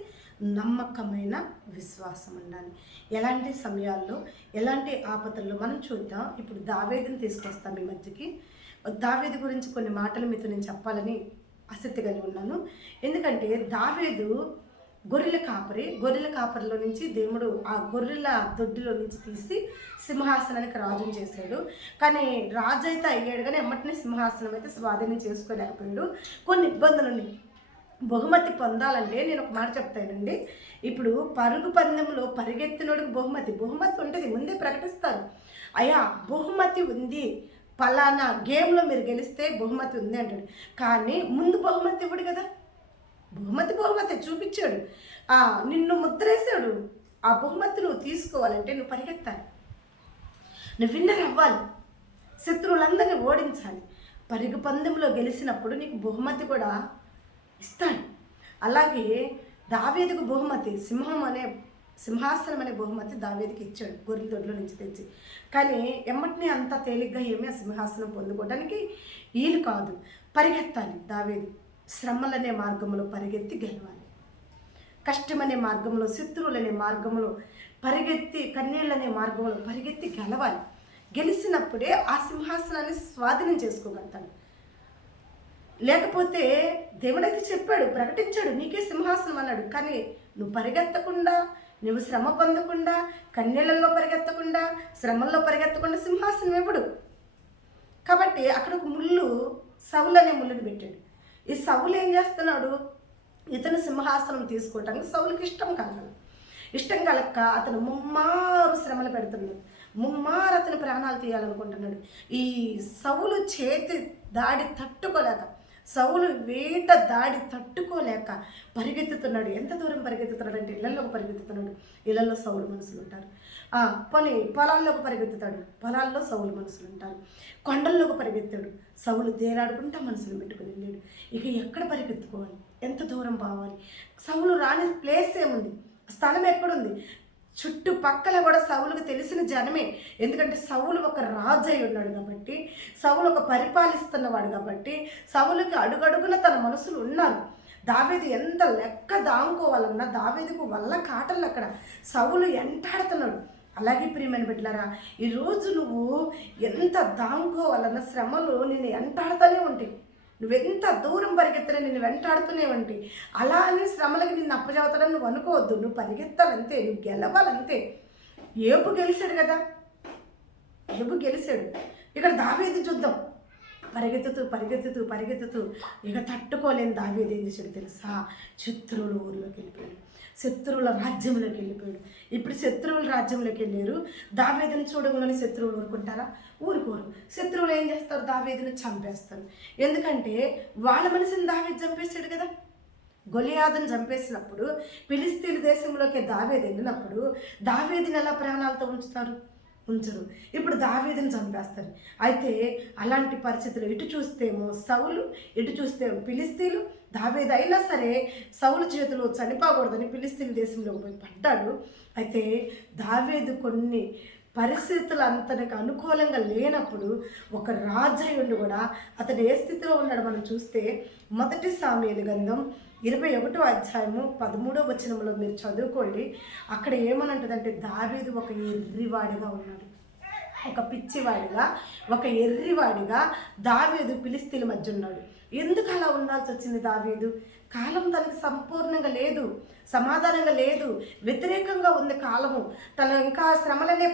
నమ్మకమైన విశ్వాసం ఉండాలి. ఎలాంటి సమయాల్లో, ఎలాంటి ఆపదల్లో మనం చూద్దాం. ఇప్పుడు దావీదుని తీసుకొస్తాం మీ మధ్యకి. దావీదు గురించి కొన్ని మాటలు మీతో నేను చెప్పాలని ఆసక్తి కలిగి ఉన్నాను. ఎందుకంటే దావీదు గొర్రెల కాపరిలో నుంచి దేవుడు ఆ గొర్రెల దొడ్డిలో నుంచి తీసి సింహాసనానికి రాజుని చేశాడు. కానీ రాజు అయితే అయ్యాడు, కానీ ఎమ్మటినే సింహాసనం అయితే స్వాధీనం చేసుకోలేకపోయాడు. కొన్ని ఇబ్బందులు ఉన్నాయి. బహుమతి పొందాలంటే నేను ఒక మాట చెప్తానండి. ఇప్పుడు పరుగు పందెంలో పరిగెత్తినోడికి బహుమతి ఉంటుంది, ముందే ప్రకటిస్తారు. అయ్యా, బహుమతి ఉంది, పలానా గేమ్లో మీరు గెలిస్తే బహుమతి ఉంది అంటాడు. కానీ ముందు బహుమతి ఇవ్వడు కదా. బహుమతి చూపించాడు, నిన్ను ముద్రేశాడు. ఆ బహుమతి నువ్వు తీసుకోవాలంటే నువ్వు పరిగెత్తాలి, నువ్వు విన్నర్ అవ్వాలి, శత్రువులందరినీ ఓడించాలి. పరుగు పందెంలో గెలిచినప్పుడు నీకు బహుమతి కూడా ఇస్తాడు. అలాగే దావీదుకు బహుమతి సింహాసనం అనే బహుమతి దావీదుకి ఇచ్చాడు, గొర్రెల దొడ్లో నుంచి తెచ్చి. కానీ ఎమ్మటిని అంత తేలిగ్గా ఏమీ ఆ సింహాసనం పొందుకోవడానికి వీలు కాదు. పరిగెత్తాలి దావీదు. శ్రమలనే మార్గంలో పరిగెత్తి గెలవాలి. కష్టమనే మార్గంలో, శత్రువులనే మార్గంలో పరిగెత్తి, కన్నీళ్ళనే మార్గంలో పరిగెత్తి గెలవాలి. గెలిచినప్పుడే ఆ సింహాసనాన్ని స్వాధీనం చేసుకోగలుగుతాడు. లేకపోతే దేవుడైతే చెప్పాడు, ప్రకటించాడు, నీకే సింహాసనం అన్నాడు. కానీ నువ్వు పరిగెత్తకుండా, నువ్వు శ్రమ పొందకుండా, కన్నీళ్ళల్లో పరిగెత్తకుండా, శ్రమల్లో పరిగెత్తకుండా సింహాసనం ఇవ్వడు. కాబట్టి అక్కడ ఒక సౌలు అనే ముళ్ళుని పెట్టాడు. ఈ సౌలు ఏం చేస్తున్నాడు? ఇతను సింహాసనం తీసుకోవటానికి సౌలుకి ఇష్టం కలక్క అతను ముమ్మారు శ్రమలు పెడుతున్నాడు, ముమ్మారు అతని ప్రాణాలు తీయాలనుకుంటున్నాడు. ఈ సౌలు చేతి దాడి తట్టుకోలేక సౌలు వేట దాడి తట్టుకోలేక పరిగెత్తుతున్నాడు. ఎంత దూరం పరిగెత్తుతున్నాడు అంటే ఇళ్లలోకి పరిగెత్తుతున్నాడు. ఇళ్లలో సౌలు మనుషులు ఉంటారు. పొలాల్లోకి పరిగెత్తుతాడు, పొలాల్లో సౌలు మనుషులు ఉంటారు. కొండల్లోకి పరిగెత్తాడు, సౌలు దేరాడుకుంటా మనుషులు పెట్టుకుని వెళ్ళాడు. ఇక ఎక్కడ పరిగెత్తుకోవాలి, ఎంత దూరం పోవాలి? సౌలు రాని ప్లేస్ ఏముంది, స్థలం ఎక్కడుంది? చుట్టుపక్కల కూడా సౌలుకు తెలిసిన జనమే. ఎందుకంటే సౌలు ఒక రాజు అయి ఉన్నాడు కాబట్టి, సౌలు ఒక పరిపాలిస్తున్నవాడు కాబట్టి, సౌలుకి అడుగడుగున తన మనుషులు ఉన్నారు. దావీదు ఎంత లెక్క దాముకోవాలన్నా దావీదుకు వల్ల కాటలు అక్కడ. సౌలు ఎంటాడుతున్నాడు. అలాగే ప్రియమైన బిడ్డలారా, ఈరోజు నువ్వు ఎంత దాముకోవాలన్నా శ్రమలు నిన్ను ఎంటాడుతూనే ఉంటాయి. నువ్వెంత దూరం పరిగెత్తినా నిన్ను వెంటాడుతూనే ఉంటాయి. అలా అని శ్రమలకి నిన్ను అప్పచెబుతాడని నువ్వు అనుకోవద్దు. నువ్వు పరిగెత్తాలంతే, నువ్వు గెలవాలంతే. ఏబు గెలిచాడు కదా, ఏబు గెలిచాడు. ఇక్కడ దావీదు చూద్దాం. పరిగెత్తుతూ ఇక తట్టుకోలేని దావీదు ఏం చేశాడు తెలుసా? శత్రువుల ఊరిలోకి వెళ్ళిపోయాడు, శత్రువుల రాజ్యంలోకి వెళ్ళిపోయాడు. ఇప్పుడు శత్రువుల రాజ్యంలోకి వెళ్ళారు. దావీదుని చూడగానే శత్రువులు ఊరుకుంటారా? ఊరుకోరు. శత్రువులు ఏం చేస్తారు? దావీదుని చంపేస్తారు. ఎందుకంటే వాళ్ళ మనిషిని దావీదు చంపేశాడు కదా. గొలియాదును చంపేసినప్పుడు ఫిలిస్తీన్ దేశంలోకి దావీదు వెళ్ళినప్పుడు దావీదుని ఎలా ప్రాణాలతో ఉంచరు. ఇప్పుడు దావీదుని చంపేస్తారు. అయితే అలాంటి పరిస్థితులు ఇటు చూస్తేమో సౌలు, ఇటు చూస్తే ఫిలిస్తీన్లు. దావీదు అయినా సరే సౌలు చేతిలో చనిపోకూడదని ఫిలిస్తీన్ దేశంలోకి పోయి పడ్డాడు. అయితే దావీదు కొన్ని పరిస్థితులు అంతనికి అనుకూలంగా లేనప్పుడు ఒక రాజయ్యుండి కూడా అతడు ఏ స్థితిలో ఉన్నాడు మనం చూస్తే 1 సాముయేలు గ్రంథం 21వ అధ్యాయము 13వ వచనంలో మీరు చదువుకోండి. అక్కడ ఏమనంటుందంటే దావీదు ఒక ఎర్రివాడిగా ఉన్నాడు, ఒక పిచ్చివాడిగా, ఒక ఎర్రివాడిగా దావీదు ఫిలిస్తీన్ల మధ్య ఉన్నాడు. ఎందుకు అలా ఉండాల్సి వచ్చింది? దావీదు కాలం తనకి సంపూర్ణంగా లేదు, సమాధానంగా లేదు, వ్యతిరేకంగా ఉంది కాలము. తను ఇంకా శ్రమలనే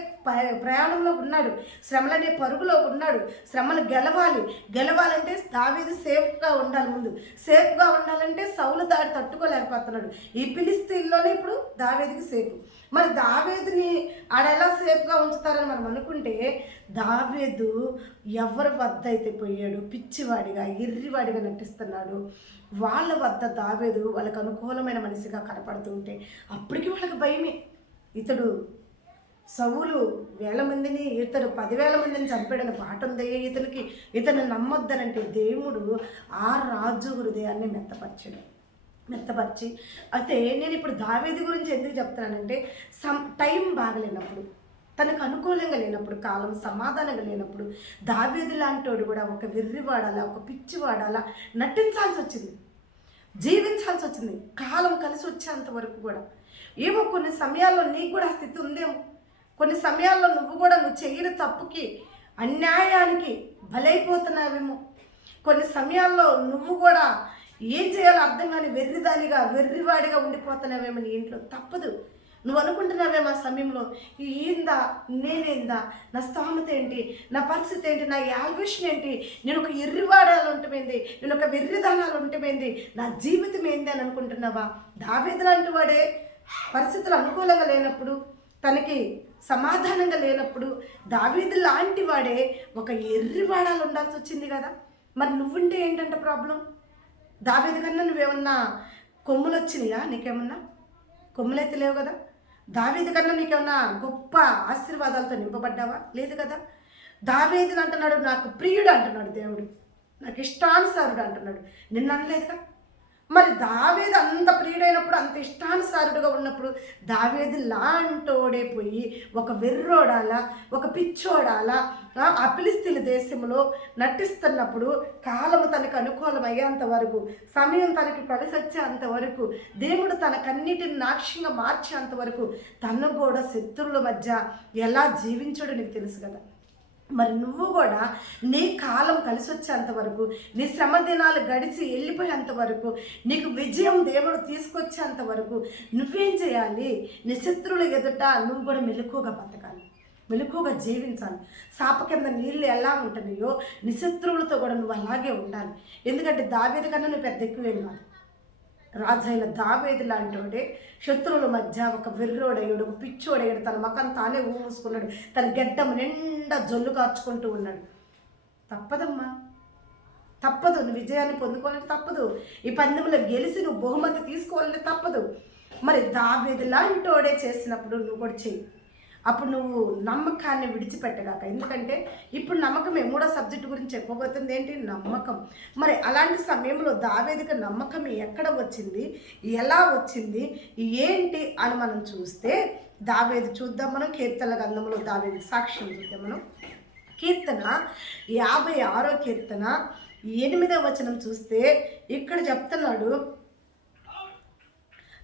ప్రయాణంలో ఉన్నాడు, శ్రమలనే పరుగులో ఉన్నాడు. శ్రమలు గెలవాలంటే దావీదు సేఫ్గా ఉండాలి. ముందు సేఫ్గా ఉండాలంటే సౌలు దాడి తట్టుకోలేకపోతున్నాడు. ఈ ఫిలిస్తీన్లోనే ఇప్పుడు దావీదుకి సేఫ్. మరి దావీదుని ఆడెలా సేఫ్గా ఉంచుతారని మనం అనుకుంటే, దావీదు ఎవరి వద్ద అయితే పోయాడు, పిచ్చివాడిగా ఎర్రివాడిగా నటిస్తున్నాడు, వాళ్ళ వద్ద దావీదు వాళ్ళకు అనుకూలమైన మనిషిగా కనపడుతుంటే అప్పటికి వాళ్ళకి భయమే. ఇతడు సౌలు 1000 మందిని, ఇతడు 10,000 మందిని చంపాడని పాట ఉంది. ఇతను నమ్మొద్దనంటే దేవుడు ఆ రాజు హృదయాన్ని మెత్తపరిచి అయితే నేను ఇప్పుడు దావీదు గురించి ఎందుకు చెప్తున్నానంటే, టైం బాగలేనప్పుడు, తనకు అనుకూలంగా లేనప్పుడు, కాలం సమాధానంగా లేనప్పుడు దావీదు లాంటోడు కూడా ఒక వెర్రివాడాలా, ఒక పిచ్చివాడాలా నటించాల్సి వచ్చింది, జీవించాల్సి వచ్చింది. కాలం కలిసి వచ్చేంత వరకు కూడా ఏమో కొన్ని సమయాల్లో నీకు కూడా స్థితి ఉందేమో. కొన్ని సమయాల్లో నువ్వు చేయని తప్పుకి, అన్యాయానికి బలైపోతున్నావేమో. కొన్ని సమయాల్లో నువ్వు కూడా ఏం చేయాలో అర్థం కాని వెర్రివాడిగా ఉండిపోతున్నావేమో. నీ ఇంట్లో తప్పదు. నువ్వు అనుకుంటున్నావేమో ఆ సమయంలో, నేనేందా, నా స్థామత ఏంటి, నా పరిస్థితి ఏంటి, నా యాల్వేషన్ ఏంటి, నేను ఒక ఎర్రివాడాలు ఉంటమైంది, నేను ఒక వెర్రిదానాలు ఉంటమైంది, నా జీవితం ఏంది అని అనుకుంటున్నావా? దావీదు లాంటి వాడే పరిస్థితులు అనుకూలంగా లేనప్పుడు, తనకి సమాధానంగా లేనప్పుడు దావీదు లాంటి వాడే ఒక ఎర్రివాడాలు ఉండాల్సి వచ్చింది కదా. మరి నువ్వుంటే ఏంటంటే ప్రాబ్లం? దావీదు కన్నా నువ్వేమన్నా కొమ్ములు వచ్చినాయా? నీకేమన్నా కొమ్ములైతే లేవు కదా. దావీదు కన్నా నీకేమన్నా గొప్ప ఆశీర్వాదాలతో నింపబడ్డావా? లేదు కదా. దావీదుని అంటున్నాడు నాకు ప్రియుడు అంటున్నాడు దేవుడు, నాకు ఇష్టానుసారుడు అంటున్నాడు. నిన్న అనలేదుగా. మరి దావీదు అంత ప్రియుడైనప్పుడు, అంత ఇష్టానుసారుడుగా ఉన్నప్పుడు దావీదు లాంటోడే పోయి ఒక వెర్రోడాలా, ఒక పిచ్చోడాలా ఆ ఫిలిస్తీన్ దేశంలో నటిస్తున్నప్పుడు, కాలము తనకు అనుకూలం అయ్యేంత వరకు, సమయం తనకి కలిసి వచ్చేంత వరకు, దేవుడు తనకన్నిటిని నాక్షంగా మార్చేంత వరకు తను కూడా శత్రువుల మధ్య ఎలా జీవించాడో నీకు తెలుసు కదా. మరి నువ్వు కూడా నీ కాలం కలిసి వచ్చేంత వరకు, నీ శ్రమ దినాలు గడిచి వెళ్ళిపోయేంత వరకు, నీకు విజయం దేవుడు తీసుకొచ్చేంత వరకు నువ్వేం చేయాలి? నీ శత్రువుల ఎదుట నువ్వు కూడా మెలకువగా బతకాలి, మెలకువగా జీవించాలి. సాప కింద నీళ్ళు ఎలా ఉంటున్నాయో నీ శత్రువులతో కూడా నువ్వు అలాగే ఉండాలి. ఎందుకంటే దావీదు కన్నా నువ్వు పెద్ద ఎక్కువేం కాదు. రాజైన దావీదు లాంటివాడే శత్రువుల మధ్య ఒక వెర్రోడయ్యాడు, ఒక పిచ్చోడయ్యాడు, తన ముఖం తానే ఊమూసుకున్నాడు, తన గడ్డం నిండా జొల్లు కార్చుకుంటూ ఉన్నాడు. తప్పదమ్మా, తప్పదు. నువ్వు విజయాన్ని పొందుకోవాలంటే తప్పదు. ఈ పందెంలో గెలిచి నువ్వు బహుమతి తీసుకోవాలంటే తప్పదు. మరి దావీదు లాంటోడే చేసినప్పుడు నువ్వు కూడా చెయ్యి. అప్పుడు నువ్వు నమ్మకాన్ని విడిచిపెట్టగాక. ఎందుకంటే ఇప్పుడు నమ్మకమే. మూడో సబ్జెక్టు గురించి చెప్పబోతుంది ఏంటి? నమ్మకం. మరి అలాంటి సమయంలో దావీదుకి నమ్మకం ఎక్కడ వచ్చింది, ఎలా వచ్చింది, ఏంటి అని మనం చూస్తే దావీదు చూద్దాం. మనం కీర్తనల గ్రంథంలో దావీదు సాక్ష్యం చూద్దాం. మనం కీర్తన 56వ కీర్తన 8వ వచనం చూస్తే ఇక్కడ చెప్తున్నాడు,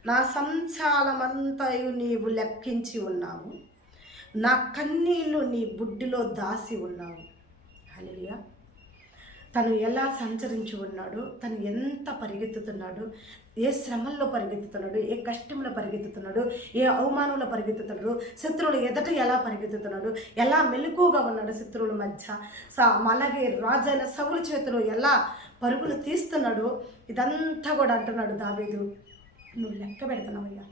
నా సంచాలమంతయు నీవు లెక్కించి ఉన్నావు, నా కన్నీళ్ళు నీ బుడ్డిలో దాసి ఉన్నావు. హల్లెలూయా. తను ఎలా సంచరించి ఉన్నాడు, తను ఎంత పరిగెత్తుతున్నాడు, ఏ శ్రమల్లో పరిగెత్తుతున్నాడు, ఏ కష్టంలో పరిగెత్తుతున్నాడు, ఏ అవమానంలో పరిగెత్తుతున్నాడు, శత్రువులు ఎదట ఎలా పరిగెత్తుతున్నాడు, ఎలా మెలకుగా ఉన్నాడు శత్రువుల మధ్య, అలాగే రాజైన సౌలు చేతిలో ఎలా పరుగులు తీస్తున్నాడు. ఇదంతా కూడా అంటున్నాడు దావీదు, నువ్వు లెక్క పెడుతున్నావయ్యా.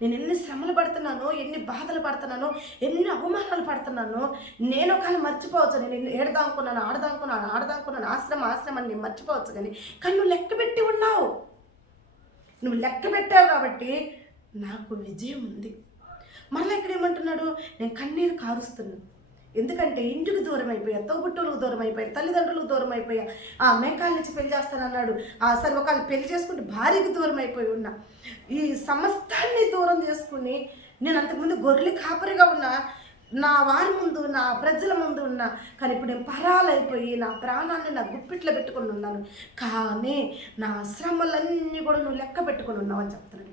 నేను ఎన్ని శ్రమలు పడుతున్నానో, ఎన్ని బాధలు పడుతున్నానో, ఎన్ని అవమానాలు పడుతున్నానో. నేను ఒకవేళ మర్చిపోవచ్చు, నేను ఏడదానుకున్నాను, ఆడదానుకున్నాను, ఆశ్రమాన్ని నేను మర్చిపోవచ్చు. కానీ నువ్వు లెక్క పెట్టి ఉన్నావు. నువ్వు లెక్క పెట్టావు కాబట్టి నాకు విజయం ఉంది. మరలా ఇక్కడ ఏమంటున్నాడు, నేను కన్నీరు కారుస్తున్నాను. ఎందుకంటే ఇంటికి దూరం అయిపోయా, తోబుట్టువులకు దూరం అయిపోయా, తల్లిదండ్రులకు దూరం అయిపోయా, ఆ మేకాల నుంచి పెళ్లి చేస్తానన్నాడు, సరే ఒకళ్ళు పెళ్లి చేసుకుంటే భార్యకి దూరం అయిపోయి ఉన్నా. ఈ సమస్తాన్ని దూరం చేసుకుని నేను అంతకుముందు గొర్రెలు కాపరిగా ఉన్నా, నా వారి ముందు, నా ప్రజల ముందు ఉన్నా. కానీ ఇప్పుడు నేను పరాలైపోయి నా ప్రాణాన్ని నా గుప్పిట్లో పెట్టుకుని ఉన్నాను. కానీ నా శ్రమలన్నీ కూడా నువ్వు లెక్క పెట్టుకుని ఉన్నావు అని చెప్తున్నాడు.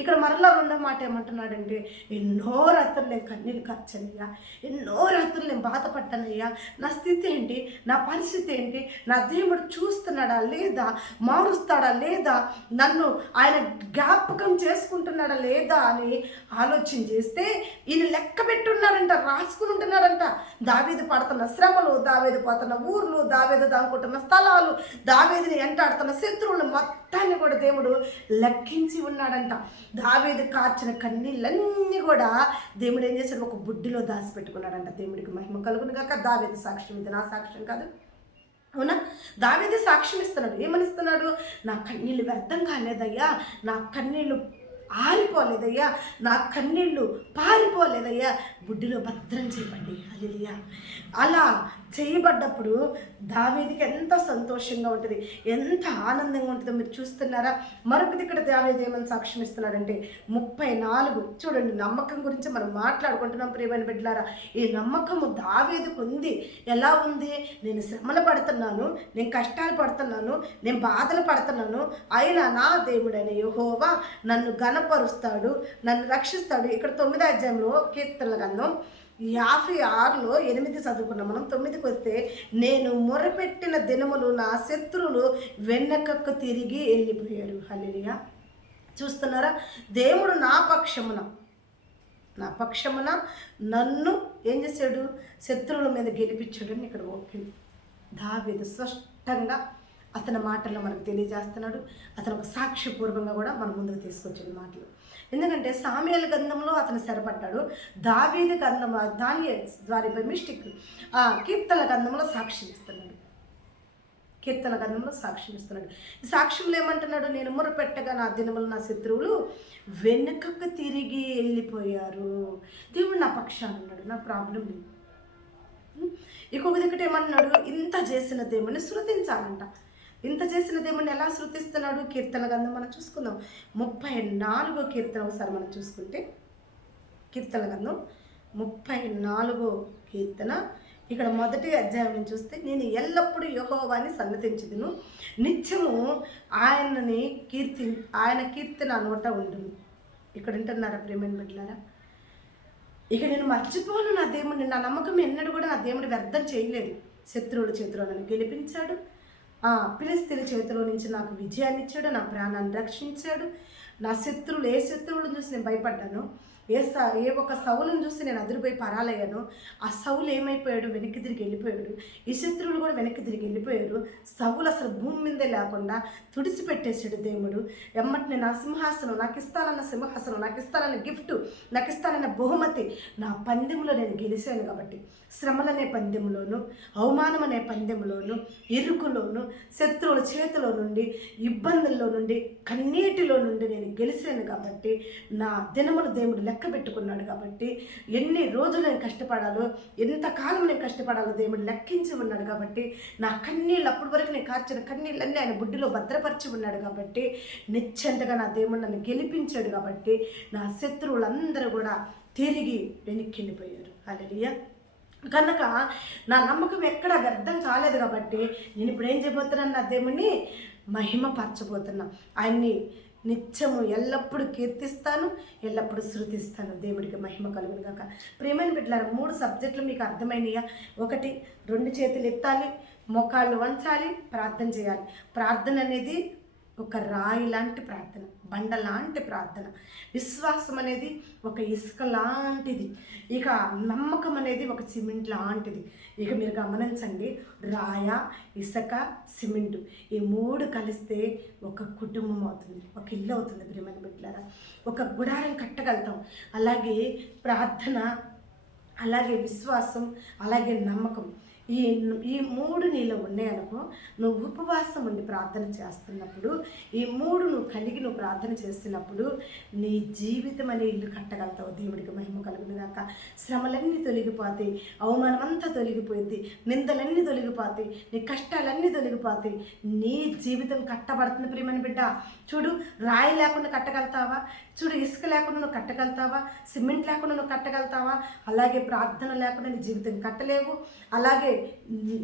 ఇక్కడ మరలా రెండో మాట ఏమంటున్నాడంటే, ఎన్నో రాత్రులు నేను కన్నీళ్ళు కార్చానయ్యా, ఎన్నో రాత్రులు నేను బాధపడ్డానయ్యా. నా స్థితి ఏంటి, నా పరిస్థితి ఏంటి, నా దేవుడు చూస్తున్నాడా లేదా, మారుస్తాడా లేదా, నన్ను ఆయన జ్ఞాపకం చేసుకుంటున్నాడా లేదా అని ఆలోచన చేస్తే ఈయన లెక్క పెట్టున్నాడంట, రాసుకుని ఉంటున్నాడంట. దావీదు పడుతున్న శ్రమలు, దావీదు పోతున్న ఊర్లు, దావీదు దానుకుంటున్న స్థలాలు, దావీదుని ఎంటాడుతున్న శత్రువులు మొత్తాన్ని కూడా దేవుడు లెక్కించి ఉన్నాడంట. దావీదు కార్చిన కన్నీళ్ళన్నీ కూడా దేవుడు ఏం చేశాడు, ఒక బుడ్డిలో దాచిపెట్టుకున్నాడంట. దేవుడికి మహిమ కలుగును గాక. దావీదు సాక్ష్యం, ఇది నా సాక్ష్యం కాదు, అవునా? దావీదు సాక్ష్యం ఇస్తున్నాడు. ఏమని ఇస్తున్నాడు? నా కన్నీళ్ళు వ్యర్థం కాలేదయ్యా, నా కన్నీళ్ళు ఆరిపోలేదయ్యా, నా కన్నీళ్ళు పారిపోలేదయ్యా, బుడ్డిలో భద్రం చేయబడి. హల్లెలూయా. అలా చేయబడ్డప్పుడు దావీదుకి ఎంత సంతోషంగా ఉంటుంది, ఎంత ఆనందంగా ఉంటుందో మీరు చూస్తున్నారా? మరొకటి ఇక్కడ దావీదు ఏమని సాక్ష్యం ఇస్తున్నాడంటే 34 చూడండి. నమ్మకం గురించి మనం మాట్లాడుకుంటున్నాం ప్రియమైన బిడ్డలారా. ఈ నమ్మకము దావీదుకు ఉంది. ఎలా ఉంది? నేను శ్రమలు పడుతున్నాను, నేను కష్టాలు పడుతున్నాను, నేను బాధలు పడుతున్నాను, అయినా నా దేవుడైన యెహోవా నన్ను ఘనపరుస్తాడు, నన్ను రక్షిస్తాడు. ఇక్కడ 9వ అధ్యాయంలో కీర్తనల గ్రంథం 56లో 8 చదువుకున్నాం మనం. 9కి వస్తే, నేను మొరపెట్టిన దినములు నా శత్రువులు వెన్నకకు తిరిగి వెళ్ళిపోయారు. హల్లెలూయా. చూస్తున్నారా? దేవుడు నా పక్షమున నన్ను ఏం చేశాడు? శత్రువుల మీద గెలిపించాడని ఇక్కడ ఓకే. దావీదు స్పష్టంగా అతని మాటల్లో మనకు తెలియజేస్తున్నాడు. అతను ఒక సాక్ష్యపూర్వకంగా కూడా మన ముందుకు తీసుకొచ్చాడు మాటలు. ఎందుకంటే సామ్యూయేలు గ్రంథంలో అతను స్థిరపడ్డాడు. దావీదు గ్రంథం దాని ద్వారా బై మిస్టేక్ కీర్తనల గ్రంథంలో సాక్ష్యం ఇస్తున్నాడు. ఈ సాక్ష్యంలో ఏమంటున్నాడు? నేను మొరపెట్టగా నా దినములు నా శత్రువులు వెనుకకు తిరిగి వెళ్ళిపోయారు. దేవుడు నా పక్షాన ఉన్నాడు, నా ప్రాబ్లం లేదు. ఇంకొక దిక్కట ఏమన్నాడు? ఇంత చేసిన దేవుడిని శృతించాలంట. ఇంత చేసిన దేవుడిని ఎలా శృతిస్తున్నాడు? కీర్తన గ్రంథం మనం చూసుకుందాం. 34వ కీర్తన ఒకసారి మనం చూసుకుంటే, కీర్తన గ్రంథం 34వ కీర్తన ఇక్కడ మొదటి అధ్యాయం నుంచి చూస్తే, నేను ఎల్లప్పుడూ యెహోవాని సన్నతించుదును, నిత్యము ఆయన కీర్తన నోట ఉండును. ఇక్కడ వింటున్నారా ప్రియమైన బిడ్డలారా? ఇక నేను మర్చిపోను నా దేవుడిని. నా నమ్మకం ఎన్నడూ కూడా నా దేవుడు వ్యర్థం చేయలేదు. శత్రువుల చేతిలో నన్ను గెలిపించాడు, ఫిలిష్తీయుల చేతిలో నుంచి నాకు విజయాన్ని ఇచ్చాడు, నా ప్రాణాన్ని రక్షించాడు. నా శత్రువులు ఏ శత్రువులను చూసి నేను భయపడ్డాను, ఏ ఒక సౌలుని చూసి నేను అదిరిపోయి పరాలయ్యాను, ఆ సౌలు ఏమైపోయాడు, వెనక్కి తిరిగి వెళ్ళిపోయాడు. ఈ శత్రువులు కూడా వెనక్కి తిరిగి వెళ్ళిపోయారు. సౌలు అసలు భూమి మీదే లేకుండా తుడిచిపెట్టేసాడు దేవుడు. ఎమ్మటిని నా సింహాసనం, నాకు ఇస్తానన్న సింహాసనం, నాకు ఇస్తానన్న గిఫ్ట్, నాకు ఇస్తానన్న బహుమతి, నా పందెంలో నేను గెలిచాను కాబట్టి, శ్రమలనే పందెంలోను, అవమానం అనే పందెంలోను, ఇరుకులోను, శత్రువుల చేతిలో నుండి, ఇబ్బందుల్లో నుండి, కన్నీటిలో నుండి నేను గెలిచాను కాబట్టి, నా దినములు దేవుడు లెక్క పెట్టుకున్నాడు కాబట్టి, ఎన్ని రోజులు నేను కష్టపడాలో, ఎంతకాలం నేను కష్టపడాలో దేవుడు లెక్కించి ఉన్నాడు కాబట్టి, నా కన్నీళ్ళు అప్పటి వరకు నేను కార్చిన కన్నీళ్ళన్నీ ఆయన బుడ్డిలో భద్రపరిచి ఉన్నాడు కాబట్టి, నిశ్చంతగా నా దేవుడు నన్ను గెలిపించాడు కాబట్టి, నా శత్రువులందరూ కూడా తిరిగి వెనక్కి వెళ్ళిపోయారు. హల్లెలూయా. కనుక నా నమ్మకం ఎక్కడ వ్యర్థం కాలేదు కాబట్టి, నేను ఇప్పుడు ఏం చేయబోతున్నాను, నా దేవుణ్ణి మహిమపరచబోతున్నా, ఆయన్ని నిత్యము ఎల్లప్పుడూ కీర్తిస్తాను, ఎల్లప్పుడూ శృతిస్తాను. దేవుడికి మహిమ కలుగును గాక. ప్రియమైన బిడ్డలారా, 3 సబ్జెక్టులు మీకు అర్థమైనయా? 1, 2 చేతులు ఎత్తాలి, మోకాళ్ళు వంచాలి, ప్రార్థన చేయాలి. ప్రార్థన అనేది ఒక రాయి లాంటి ప్రార్థన, బండ లాంటి ప్రార్థన. విశ్వాసం అనేది ఒక ఇసుక లాంటిది. ఇక నమ్మకం అనేది ఒక సిమెంట్ లాంటిది. ఇక మీరు గమనించండి, రాయ, ఇసుక, సిమెంటు, ఈ 3 కలిస్తే ఒక కుటుంబం అవుతుంది, ఒక ఇల్లు అవుతుంది. ప్రియమైన బిడ్డలారా, ఒక గుడారం కట్టగలుగుతాం. అలాగే ప్రార్థన, అలాగే విశ్వాసం, అలాగే నమ్మకం, ఈ 3 నీలో ఉన్నాయనుకో, నువ్వు ఉపవాసం ఉండి ప్రార్థన చేస్తున్నప్పుడు, ఈ 3 నువ్వు కలిగి నువ్వు ప్రార్థన చేస్తున్నప్పుడు నీ జీవితం అనే ఇల్లు కట్టగలుగుతావు. దేవుడికి మహిమ కలుగును గాక. శ్రమలన్నీ తొలగిపోతాయి, అవమానం అంతా తొలగిపోయింది, నిందలన్నీ తొలగిపోతాయి, నీ కష్టాలన్నీ తొలగిపోతాయి, నీ జీవితం కట్టబడుతుంది. ప్రియమైన బిడ్డ, చూడు, రాయి లేకుండా కట్టగలుగుతావా? చూడు, ఇసుక లేకుండా నువ్వు కట్టగలుగుతావా? సిమెంట్ లేకుండా నువ్వు కట్టగలుగుతావా? అలాగే ప్రార్థన లేకుండా నీ జీవితం కట్టలేవు. అలాగే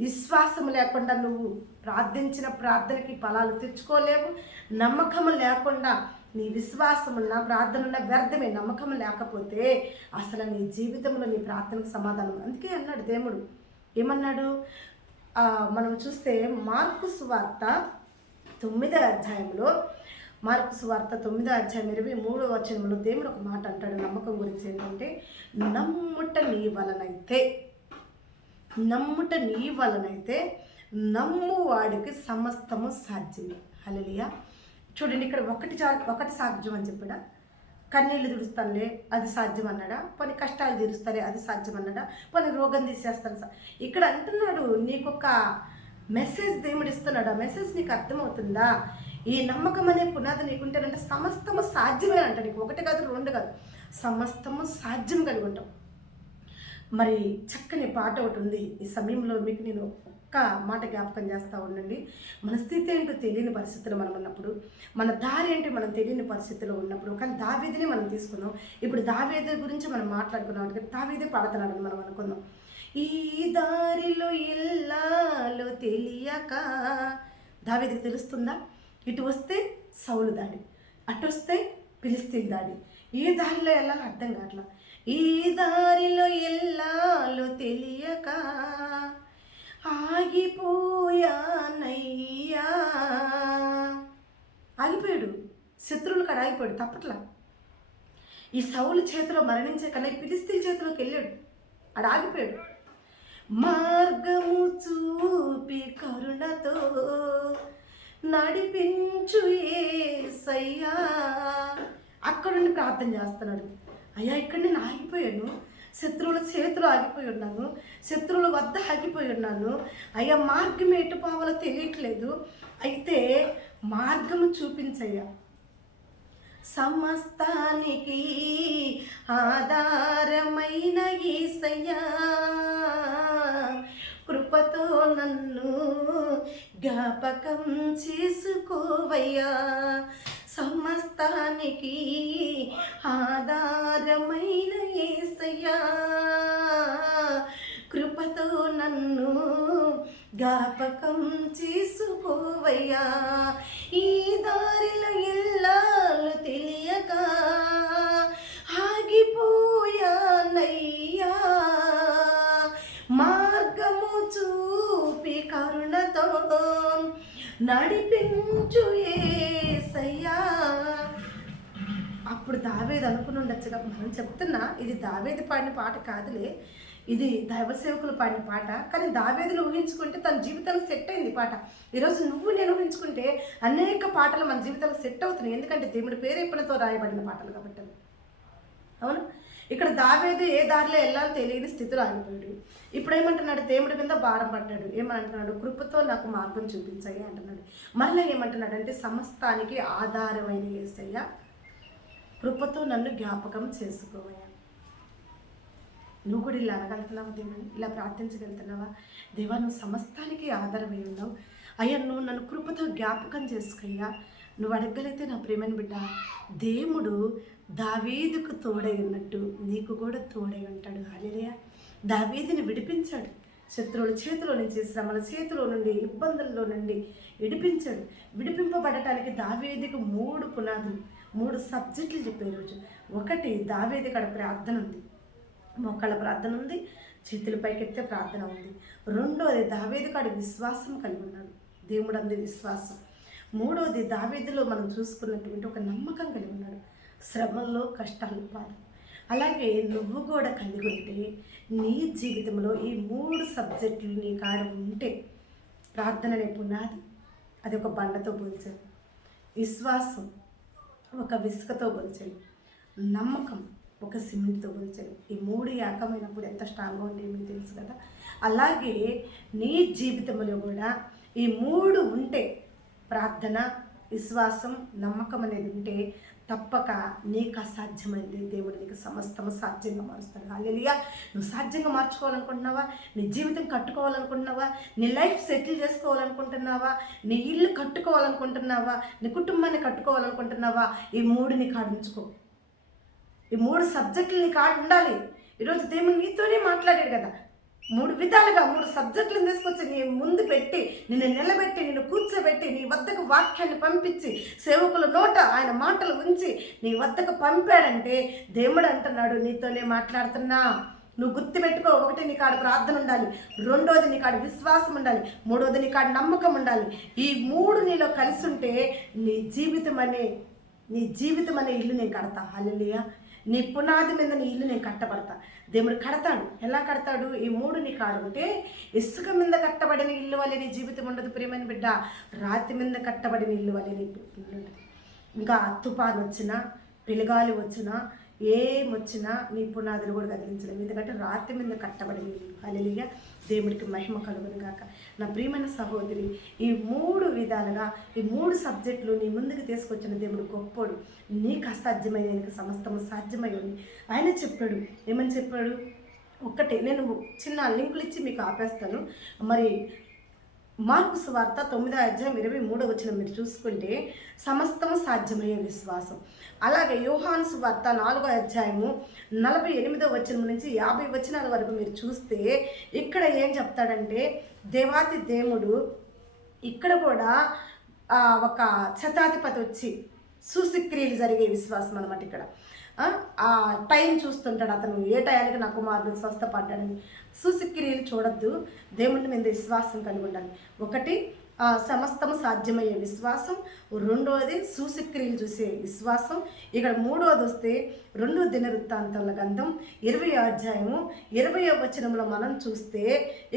విశ్వాసం లేకుండా నువ్వు ప్రార్థించిన ప్రార్థనకి ఫలాలు తెచ్చుకోలేవు. నమ్మకం లేకుండా నీ విశ్వాసం ఉన్న ప్రార్థన ఉన్న వ్యర్థమే. నమ్మకం లేకపోతే అసలు నీ జీవితంలో నీ ప్రార్థనకు సమాధానం. అందుకే అన్నాడు దేవుడు, ఏమన్నాడు? మనం చూస్తే మార్కు సువార్త 9వ అధ్యాయంలో, మార్కు సువార్త 9వ అధ్యాయం 23వ వచనంలో దేవుడు ఒక మాట అంటాడు నమ్మకం గురించి. ఏంటంటే, నమ్ముట నీ వలనైతే నమ్మువాడికి సమస్తము సాధ్యమే. హల్లెలూయా. చూడండి, ఇక్కడ ఒకటి సాధ్యం అని చెప్పాడా? కన్నీళ్ళు తుడుస్తానులే, అది సాధ్యం అన్నాడా? కొన్ని కష్టాలు తీరుస్తారే, అది సాధ్యం అన్నాడా? కొన్ని రోగం తీసేస్తాను. ఇక్కడ అంటున్నాడు, నీకొక మెసేజ్ దేవుడు ఇస్తున్నాడు. ఆ మెసేజ్ నీకు అర్థమవుతుందా? ఈ నమ్మకం అనే పునాది నీకుంటేనంటే సమస్తము సాధ్యమే అంట. నీకు 1 కాదు 2 కాదు, సమస్తము సాధ్యం కలిగి ఉంటాం. మరి చక్కని పాట ఒకటి ఉంది. ఈ సమయంలో మీకు నేను ఒక్క మాట జ్ఞాపకం చేస్తూ ఉండండి. మన స్థితి ఏంటో తెలియని పరిస్థితుల్లో మనం ఉన్నప్పుడు, మన దారి ఏంటో మనం తెలియని పరిస్థితుల్లో ఉన్నప్పుడు, కానీ దావీదునే మనం తీసుకున్నాం. ఇప్పుడు దావీదు గురించి మనం మాట్లాడుకున్నాం. దావీదే పాడుతున్నాడని మనం అనుకుందాం. ఈ దారిలో ఎల్లాలో తెలియక, దావీదుకి తెలుస్తుందా? ఇటు వస్తే సౌలు దాడి, అటు వస్తే ఫిలిష్తీయుల దాడి, ఏ దారిలో వెళ్ళాలో అర్థం కావట్లా. ఈ దారిలో ఎల్లాలో తెలియక ఆగిపోయానయ్యా. ఆగిపోయాడు, శత్రువులు కాడ ఆగిపోయాడు, తప్పట్లా. ఈ సౌలు చేతిలో మరణించే కన్నా ఫిలిష్తీయుల చేతిలోకి వెళ్ళాడు, ఆడ ఆగిపోయాడు. మార్గము చూపి కరుణతో నడిపించు యేసయ్యా. అక్కడుండి ప్రార్థన చేస్తున్నాడు. అయ్యా, ఇక్కడ నేను ఆగిపోయాను, శత్రువుల చేతిలో ఆగిపోయి ఉన్నాను, శత్రువుల వద్ద ఆగిపోయి ఉన్నాను. అయ్యా, మార్గం ఎటు పోవాలో తెలియట్లేదు, అయితే మార్గము చూపించయ్యా. సమస్తానికి ఆధారమైన యేసయ్యా, కృపతో నన్ను జ్ఞాపకం చేసుకోవయ్యా. సమస్తానికి ఆధారమైన యేసయ్యా, కృపతో నన్ను జ్ఞాపకం చేసుకోవయ్యా. ఈ దారిలో ఎల్లాలో తెలియక ఆగిపోయానయ్యా. మార్గము చూపి కరుణతో నడిపించు యేసయ్యా. అప్పుడు దావీదు అనుకుని ఉండొచ్చుగా, మనం చెప్తున్నా ఇది దావీదు పాడిన పాట కాదులే, ఇది దైవ సేవకులు పాడిన పాట. కానీ దావీదును ఊహించుకుంటే తన జీవితానికి సెట్ అయింది పాట. ఈరోజు నువ్వు నేను ఊహించుకుంటే అనేక పాటలు మన జీవితాలకు సెట్ అవుతున్నాయి. ఎందుకంటే దేవుడి పేరు ఎప్పుడుతో రాయబడిన పాటలు కాబట్టి. అవును, ఇక్కడ దావీదు ఏ దారిలో వెళ్ళాలో తెలియని స్థితిలో ఆగిపోయాడు. ఇప్పుడు ఏమంటున్నాడు? దేవుడి మీద భారం పడ్డాడు. ఏమంటున్నాడు? కృపతో నాకు మార్గం చూపించాయి అంటున్నాడు. మళ్ళీ ఏమంటున్నాడు అంటే, సమస్తానికి ఆధారమైన యేసయ్య, కృపతో నన్ను జ్ఞాపకం చేసుకోవయ్యా. నువ్వు కూడా ఇలా అనగలుగుతున్నావా? దేవుని ఇలా ప్రార్థించగలుగుతున్నావా? దేవా, నువ్వు సమస్తానికి ఆధారమై ఉన్నావు అయ్యా, నువ్వు నన్ను కృపతో జ్ఞాపకం చేసుకయ్యా. నువ్వు అడగలిగితే నా ప్రేమని బిడ్డ, దేవుడు దావీదుకు తోడై ఉన్నట్టు నీకు కూడా తోడై ఉంటాడు. హల్లెలూయా. దావీదుని విడిపించాడు, శత్రువుల చేతిలో నుంచి, శ్రమల చేతిలో నుండి, ఇబ్బందుల్లో నుండి విడిపించాడు. విడిపింపబడటానికి దావీదుకు 3 పునాదులు, 3 సబ్జెక్టులు చెప్పే రోజు. ఒకటి, దావీదు కాడ ప్రార్థన ఉంది, మొక్కల ప్రార్థన ఉంది, చేతుల పైకెత్తే ప్రార్థన ఉంది. రెండోది, దావీదు కాడ విశ్వాసం కలిగి ఉన్నాడు, దేవుడు అంది విశ్వాసం. మూడోది, దావీదులో మనం చూసుకున్నటువంటి ఒక నమ్మకం కలిగి ఉన్నాడు, శ్రమల్లో కష్టాలు పాటు. అలాగే నువ్వు కూడా కలిగి ఉంటే నీ జీవితంలో ఈ 3 సబ్జెక్టులు నీ కాడ ఉంటే, ప్రార్థన అనే పునాది అది ఒక బండతో పోల్చాను, విశ్వాసం ఒక విసుకతో పోల్చాను, నమ్మకం ఒక సిమెంట్తో పోల్చాను. ఈ 3 ఏకమైనప్పుడు ఎంత స్ట్రాంగ్గా ఉంటే మీకు తెలుసు కదా. అలాగే నీ జీవితంలో కూడా ఈ 3 ఉంటే, ప్రార్థన, విశ్వాసం, నమ్మకం అనేది ఉంటే, తప్పక నీకు అసాధ్యమైంది దేవుడు నీకు సమస్తము సాధ్యంగా మారుస్తాడు. హల్లెలూయా. నువ్వు సాధ్యంగా మార్చుకోవాలనుకుంటున్నావా? నీ జీవితం కట్టుకోవాలనుకుంటున్నావా? నీ లైఫ్ సెటిల్ చేసుకోవాలనుకుంటున్నావా? నీ ఇల్లు కట్టుకోవాలనుకుంటున్నావా? నీ కుటుంబాన్ని కట్టుకోవాలనుకుంటున్నావా? ఈ 3 నీ కాడ ఉంచుకో. ఈ 3 సబ్జెక్టులు నీ కాడ ఉండాలి. ఈరోజు దేవుడు నీతోనే మాట్లాడాడు కదా, 3 విధాలుగా 3 సబ్జెక్టులను తీసుకొచ్చి నీ ముందు పెట్టి, నిన్ను నిలబెట్టి, నిన్ను కూర్చోబెట్టి, నీ వద్దకు వాక్యాన్ని పంపించి, సేవకుల నోట ఆయన మాటలు ఉంచి నీ వద్దకు పంపాడంటే, దేవుడు అంటున్నాడు నీతోనే మాట్లాడుతున్నా. నువ్వు గుర్తుపెట్టుకో, ఒకటి నీ కాడ ప్రార్థన ఉండాలి, రెండోది నీ కాడ విశ్వాసం ఉండాలి, మూడోది నీ కాడ నమ్మకం ఉండాలి. ఈ 3 నీలో కలిసి ఉంటే నీ జీవితం అనే ఇల్లు నేను కడతా. హల్లెలూయా. నీ పునాది మీద నీ ఇల్లు నేను కట్టబడతా. దేవుడు కడతాడు. ఎలా కడతాడు? ఈ 3 నీ కాడు ఉంటే, ఇసుక మీద కట్టబడిన ఇల్లు వల్లే నీ జీవితం ఉండదు ప్రియమైన బిడ్డ, రాతి మీద కట్టబడిన ఇల్లు వల్లే నీ ఉండదు. ఇంకా తుఫాను వచ్చినా, పిలగాలి వచ్చినా, ఏమొచ్చినా నీ పునాదులు కూడా కదిలించలేము, ఎందుకంటే రాతి మీద కట్టబడిన ఇల్లు. హల్లెలూయా. దేవుడికి మహిమ కలుగును గాక. నా ప్రియమైన సహోదరి, ఈ 3 విధాలుగా ఈ 3 సబ్జెక్టులు నీ ముందుకు తీసుకొచ్చిన దేవుడు గొప్పోడు. నీకు అసాధ్యమైన ఆయనకు సమస్తము సాధ్యమై ఉంది. ఆయన చెప్పాడు, ఏమని చెప్పాడు? ఒక్కటే నేను చిన్న లింకులు ఇచ్చి మీకు ఆపేస్తాను. మరి మార్కు సువార్త 9వ అధ్యాయం 23వ వచనం మీరు చూసుకుంటే, సమస్తము సాధ్యమయ్యే విశ్వాసం. అలాగే యోహాను సువార్త 4వ అధ్యాయము 48వ వచనం నుంచి 50 వచనాల వరకు మీరు చూస్తే, ఇక్కడ ఏం చెప్తాడంటే, దేవాతి దేవుడు ఇక్కడ కూడా ఒక శతాధిపతి వచ్చి సూచక్రియలు జరిగే విశ్వాసం అనమాట. ఇక్కడ ఆ టైం చూస్తుంటాడు అతను, ఏ టయానికి నా కుమారుడు స్వస్థపడ్డాడని. సూచక్రియలు చూడొద్దు, దేవుడి మీద విశ్వాసం కలిగి ఉండాలి. ఒకటి, సమస్తము సాధ్యమయ్యే విశ్వాసం. రెండవది, సూచక్రియలు చూసే విశ్వాసం. ఇక్కడ మూడవది వస్తే 2 దినవృత్తాంతాల గ్రంథం 20వ అధ్యాయము 20వ వచనంలో మనం చూస్తే,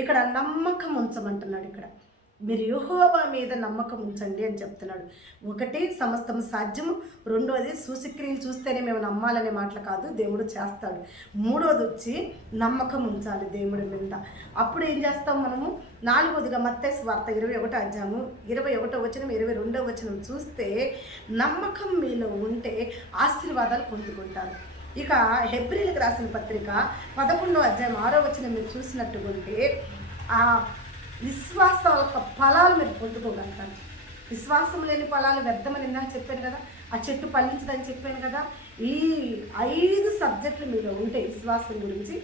ఇక్కడ నమ్మకం ఉంచమంటున్నాడు. ఇక్కడ మీరు యెహోవా మీద నమ్మకం ఉంచండి అని చెప్తున్నాడు. ఒకటి, సమస్తం సాధ్యము. రెండోది, సూచక్రియలు చూస్తేనే మేము నమ్మాలనే మాటలు కాదు, దేవుడు చేస్తాడు. మూడోది వచ్చి నమ్మకం ఉంచాలి దేవుడి మీద. అప్పుడు ఏం చేస్తాం మనము? 4వదిగా మత్తయి సువార్త 21వ అధ్యాయము 21వ వచనం 22వ వచనం చూస్తే, నమ్మకం మీలో ఉంటే ఆశీర్వాదాలు పొందుకుంటారు. ఇక హెబ్రీలకు రాసిన పత్రిక 11వ అధ్యాయం 6వ వచనం మీరు చూసినట్టుగా ఉంటే, ఆ విశ్వాసం యొక్క ఫలాలు మీరు పొందుకోగలుగుతారు. విశ్వాసం లేని ఫలాలు వ్యర్థమని ఇందాక చెప్పాను కదా, ఆ చెట్టు ఫలించదని చెప్పాను కదా. ఈ 5 సబ్జెక్టులు మీలో ఉంటే విశ్వాసం గురించి,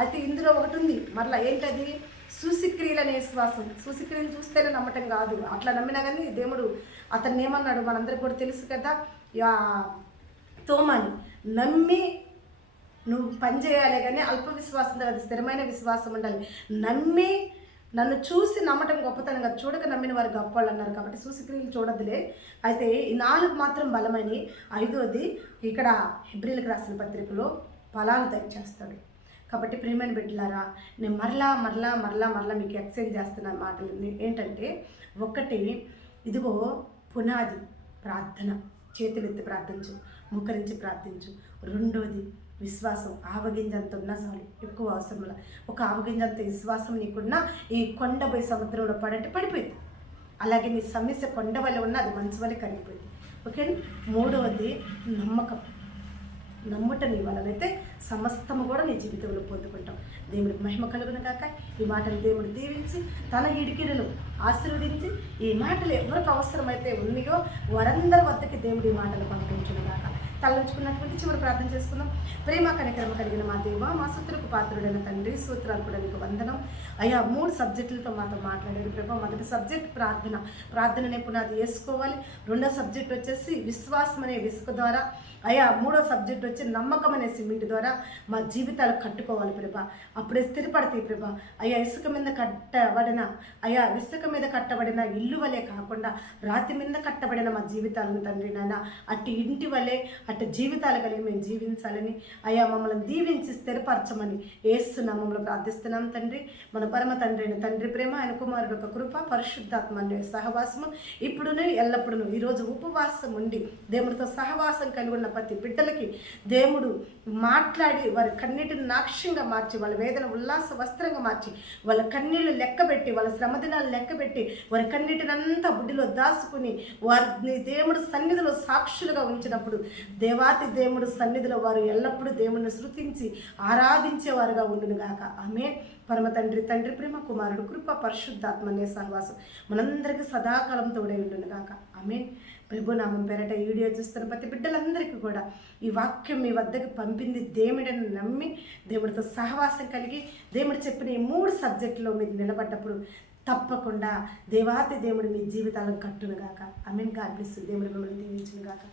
అయితే ఇందులో ఒకటి ఉంది మరలా, ఏంటది? సూచక్రియలు అనే విశ్వాసం. సూచక్రియలు చూస్తేనే నమ్మటం కాదు, అట్లా నమ్మినా కానీ దేవుడు అతన్ని ఏమన్నాడు మనందరికీ కూడా తెలుసు కదా, తోమాని నమ్మి నువ్వు పని చేయాలి కానీ అల్ప విశ్వాసం కాదు, స్థిరమైన విశ్వాసం ఉండాలి. నమ్మి నన్ను చూసి నమ్మటం గొప్పతనంగా, చూడక నమ్మిన వారు గొప్పవాళ్ళు అన్నారు. కాబట్టి సూచక్రియలు చూడద్దులే. అయితే ఈ 4 మాత్రం బలమని. 5వది ఇక్కడ హెబ్రీలకు రాసిన పత్రికలో ఫలాలు దయచేస్తాడు. కాబట్టి ప్రియమైన బిడ్డలారా, నేను మరలా మీకు ఎక్స్చేంజ్ చేస్తున్న మాటలు ఏంటంటే, ఒకటి ఇదిగో పునాది ప్రార్థన, చేతులెత్తి ప్రార్థించు, ముఖరించి ప్రార్థించు. రెండోది విశ్వాసం, ఆవగింజంత ఉన్న చాలు, ఎక్కువ అవసరంలో. ఒక ఆవగింజంత విశ్వాసం నీకున్నా ఈ కొండపై సముద్రంలో పడంటే పడిపోయింది. అలాగే నీ సమస్య కొండ వల్ల ఉన్న అది మంచు వల్ల కరిగిపోయింది. ఓకే. మూడవది నమ్మకం. నమ్ముట నీ వలనైతే సమస్తము కూడా నీ జీవితంలో పొందుకుంటాం. దేవుడికి మహిమ కలుగును కాక. ఈ మాటలు దేవుడు దీవించి తన ఇడికిడులు ఆశీర్వదించి ఈ మాటలు ఎవరికి అవసరమైతే ఉన్నాయో వారందరి వద్దకి దేవుడు ఈ మాటలు పంపించును కాక. తలంచుకున్నటువంటి చివరి ప్రార్థన చేసుకుందాం. ప్రేమ కనికరమ కలిగిన మా దేవ, మా సూత్రకు పాత్రుడైన తండ్రి, సూత్రాలు కూడా నీకు వందనం అయ్యా. 3 సబ్జెక్టులతో మాతో మాట్లాడారు ప్రభా. మొదటి సబ్జెక్ట్ ప్రార్థన, ప్రార్థననే పునాది వేసుకోవాలి. రెండో సబ్జెక్ట్ వచ్చేసి విశ్వాసం అనే ఇసుక ద్వారా అయ్యా. 3వ సబ్జెక్ట్ వచ్చి నమ్మకం అనే సిమెంట్ ద్వారా మా జీవితాలు కట్టుకోవాలి ప్రభా. అప్పుడే స్థిరపడతాయి ప్రభా. అయ్యా ఇసుక మీద కట్టబడిన ఇల్లు వలె కాకుండా రాతి మీద కట్టబడిన మా జీవితాలను తండ్రి నాయన, అట్టి ఇంటి వలె అట్టి జీవితాలు కలిగి మేము జీవించాలని అయ్యా మమ్మల్ని దీవించి స్థిరపరచమని యేసు నామములో ప్రార్థిస్తున్నాం తండ్రి. మన పరమ తండ్రి అయిన తండ్రి ప్రేమ, ఆయన కుమారుడు యొక్క కృప, పరిశుద్ధాత్మ అనే సహవాసము ఇప్పుడును ఎల్లప్పుడూ. ఈరోజు ఉపవాసం ఉండి దేవుడితో సహవాసం కలిగి ఉన్న ప్రతి బిడ్డలకి దేవుడు మాట్లాడి వారి కన్నీటిని నాక్ష్యంగా మార్చి, వాళ్ళ వేదన ఉల్లాస వస్త్రంగా మార్చి, వాళ్ళ కన్నీళ్లు లెక్కబెట్టి, వాళ్ళ శ్రమదినాలు లెక్కబెట్టి, వారి కన్నీటినంతా బుడ్డిలో దాచుకుని వారిని దేవుడు సన్నిధిలో సాక్షులుగా ఉంచినప్పుడు దేవాతి దేవుడు సన్నిధిలో వారు ఎల్లప్పుడూ దేవుడిని శృతించి ఆరాధించేవారుగా ఉండునుగాక. ఆమేన్. పరమ తండ్రి ప్రేమ, కుమారుడు కృప, పరిశుద్ధాత్మ అనే సహవాసం మనందరికీ సదాకాలం తోడే ఉండునుగాక. ఆమేన్. ప్రభునామం పేరట ఈ వీడియో చూస్తున్న ప్రతి బిడ్డలందరికీ కూడా ఈ వాక్యం మీ వద్దకు పంపింది దేవుడిని నమ్మి దేవుడితో సహవాసం కలిగి దేవుడు చెప్పిన ఈ 3 సబ్జెక్టులో మీరు నిలబడ్డప్పుడు తప్పకుండా దేవాతి దేవుడు మీ జీవితాలను కట్టునుగాక. ఆమేన్. God bless you. దేవుడు మిమ్మల్ని దీవించునుగాక.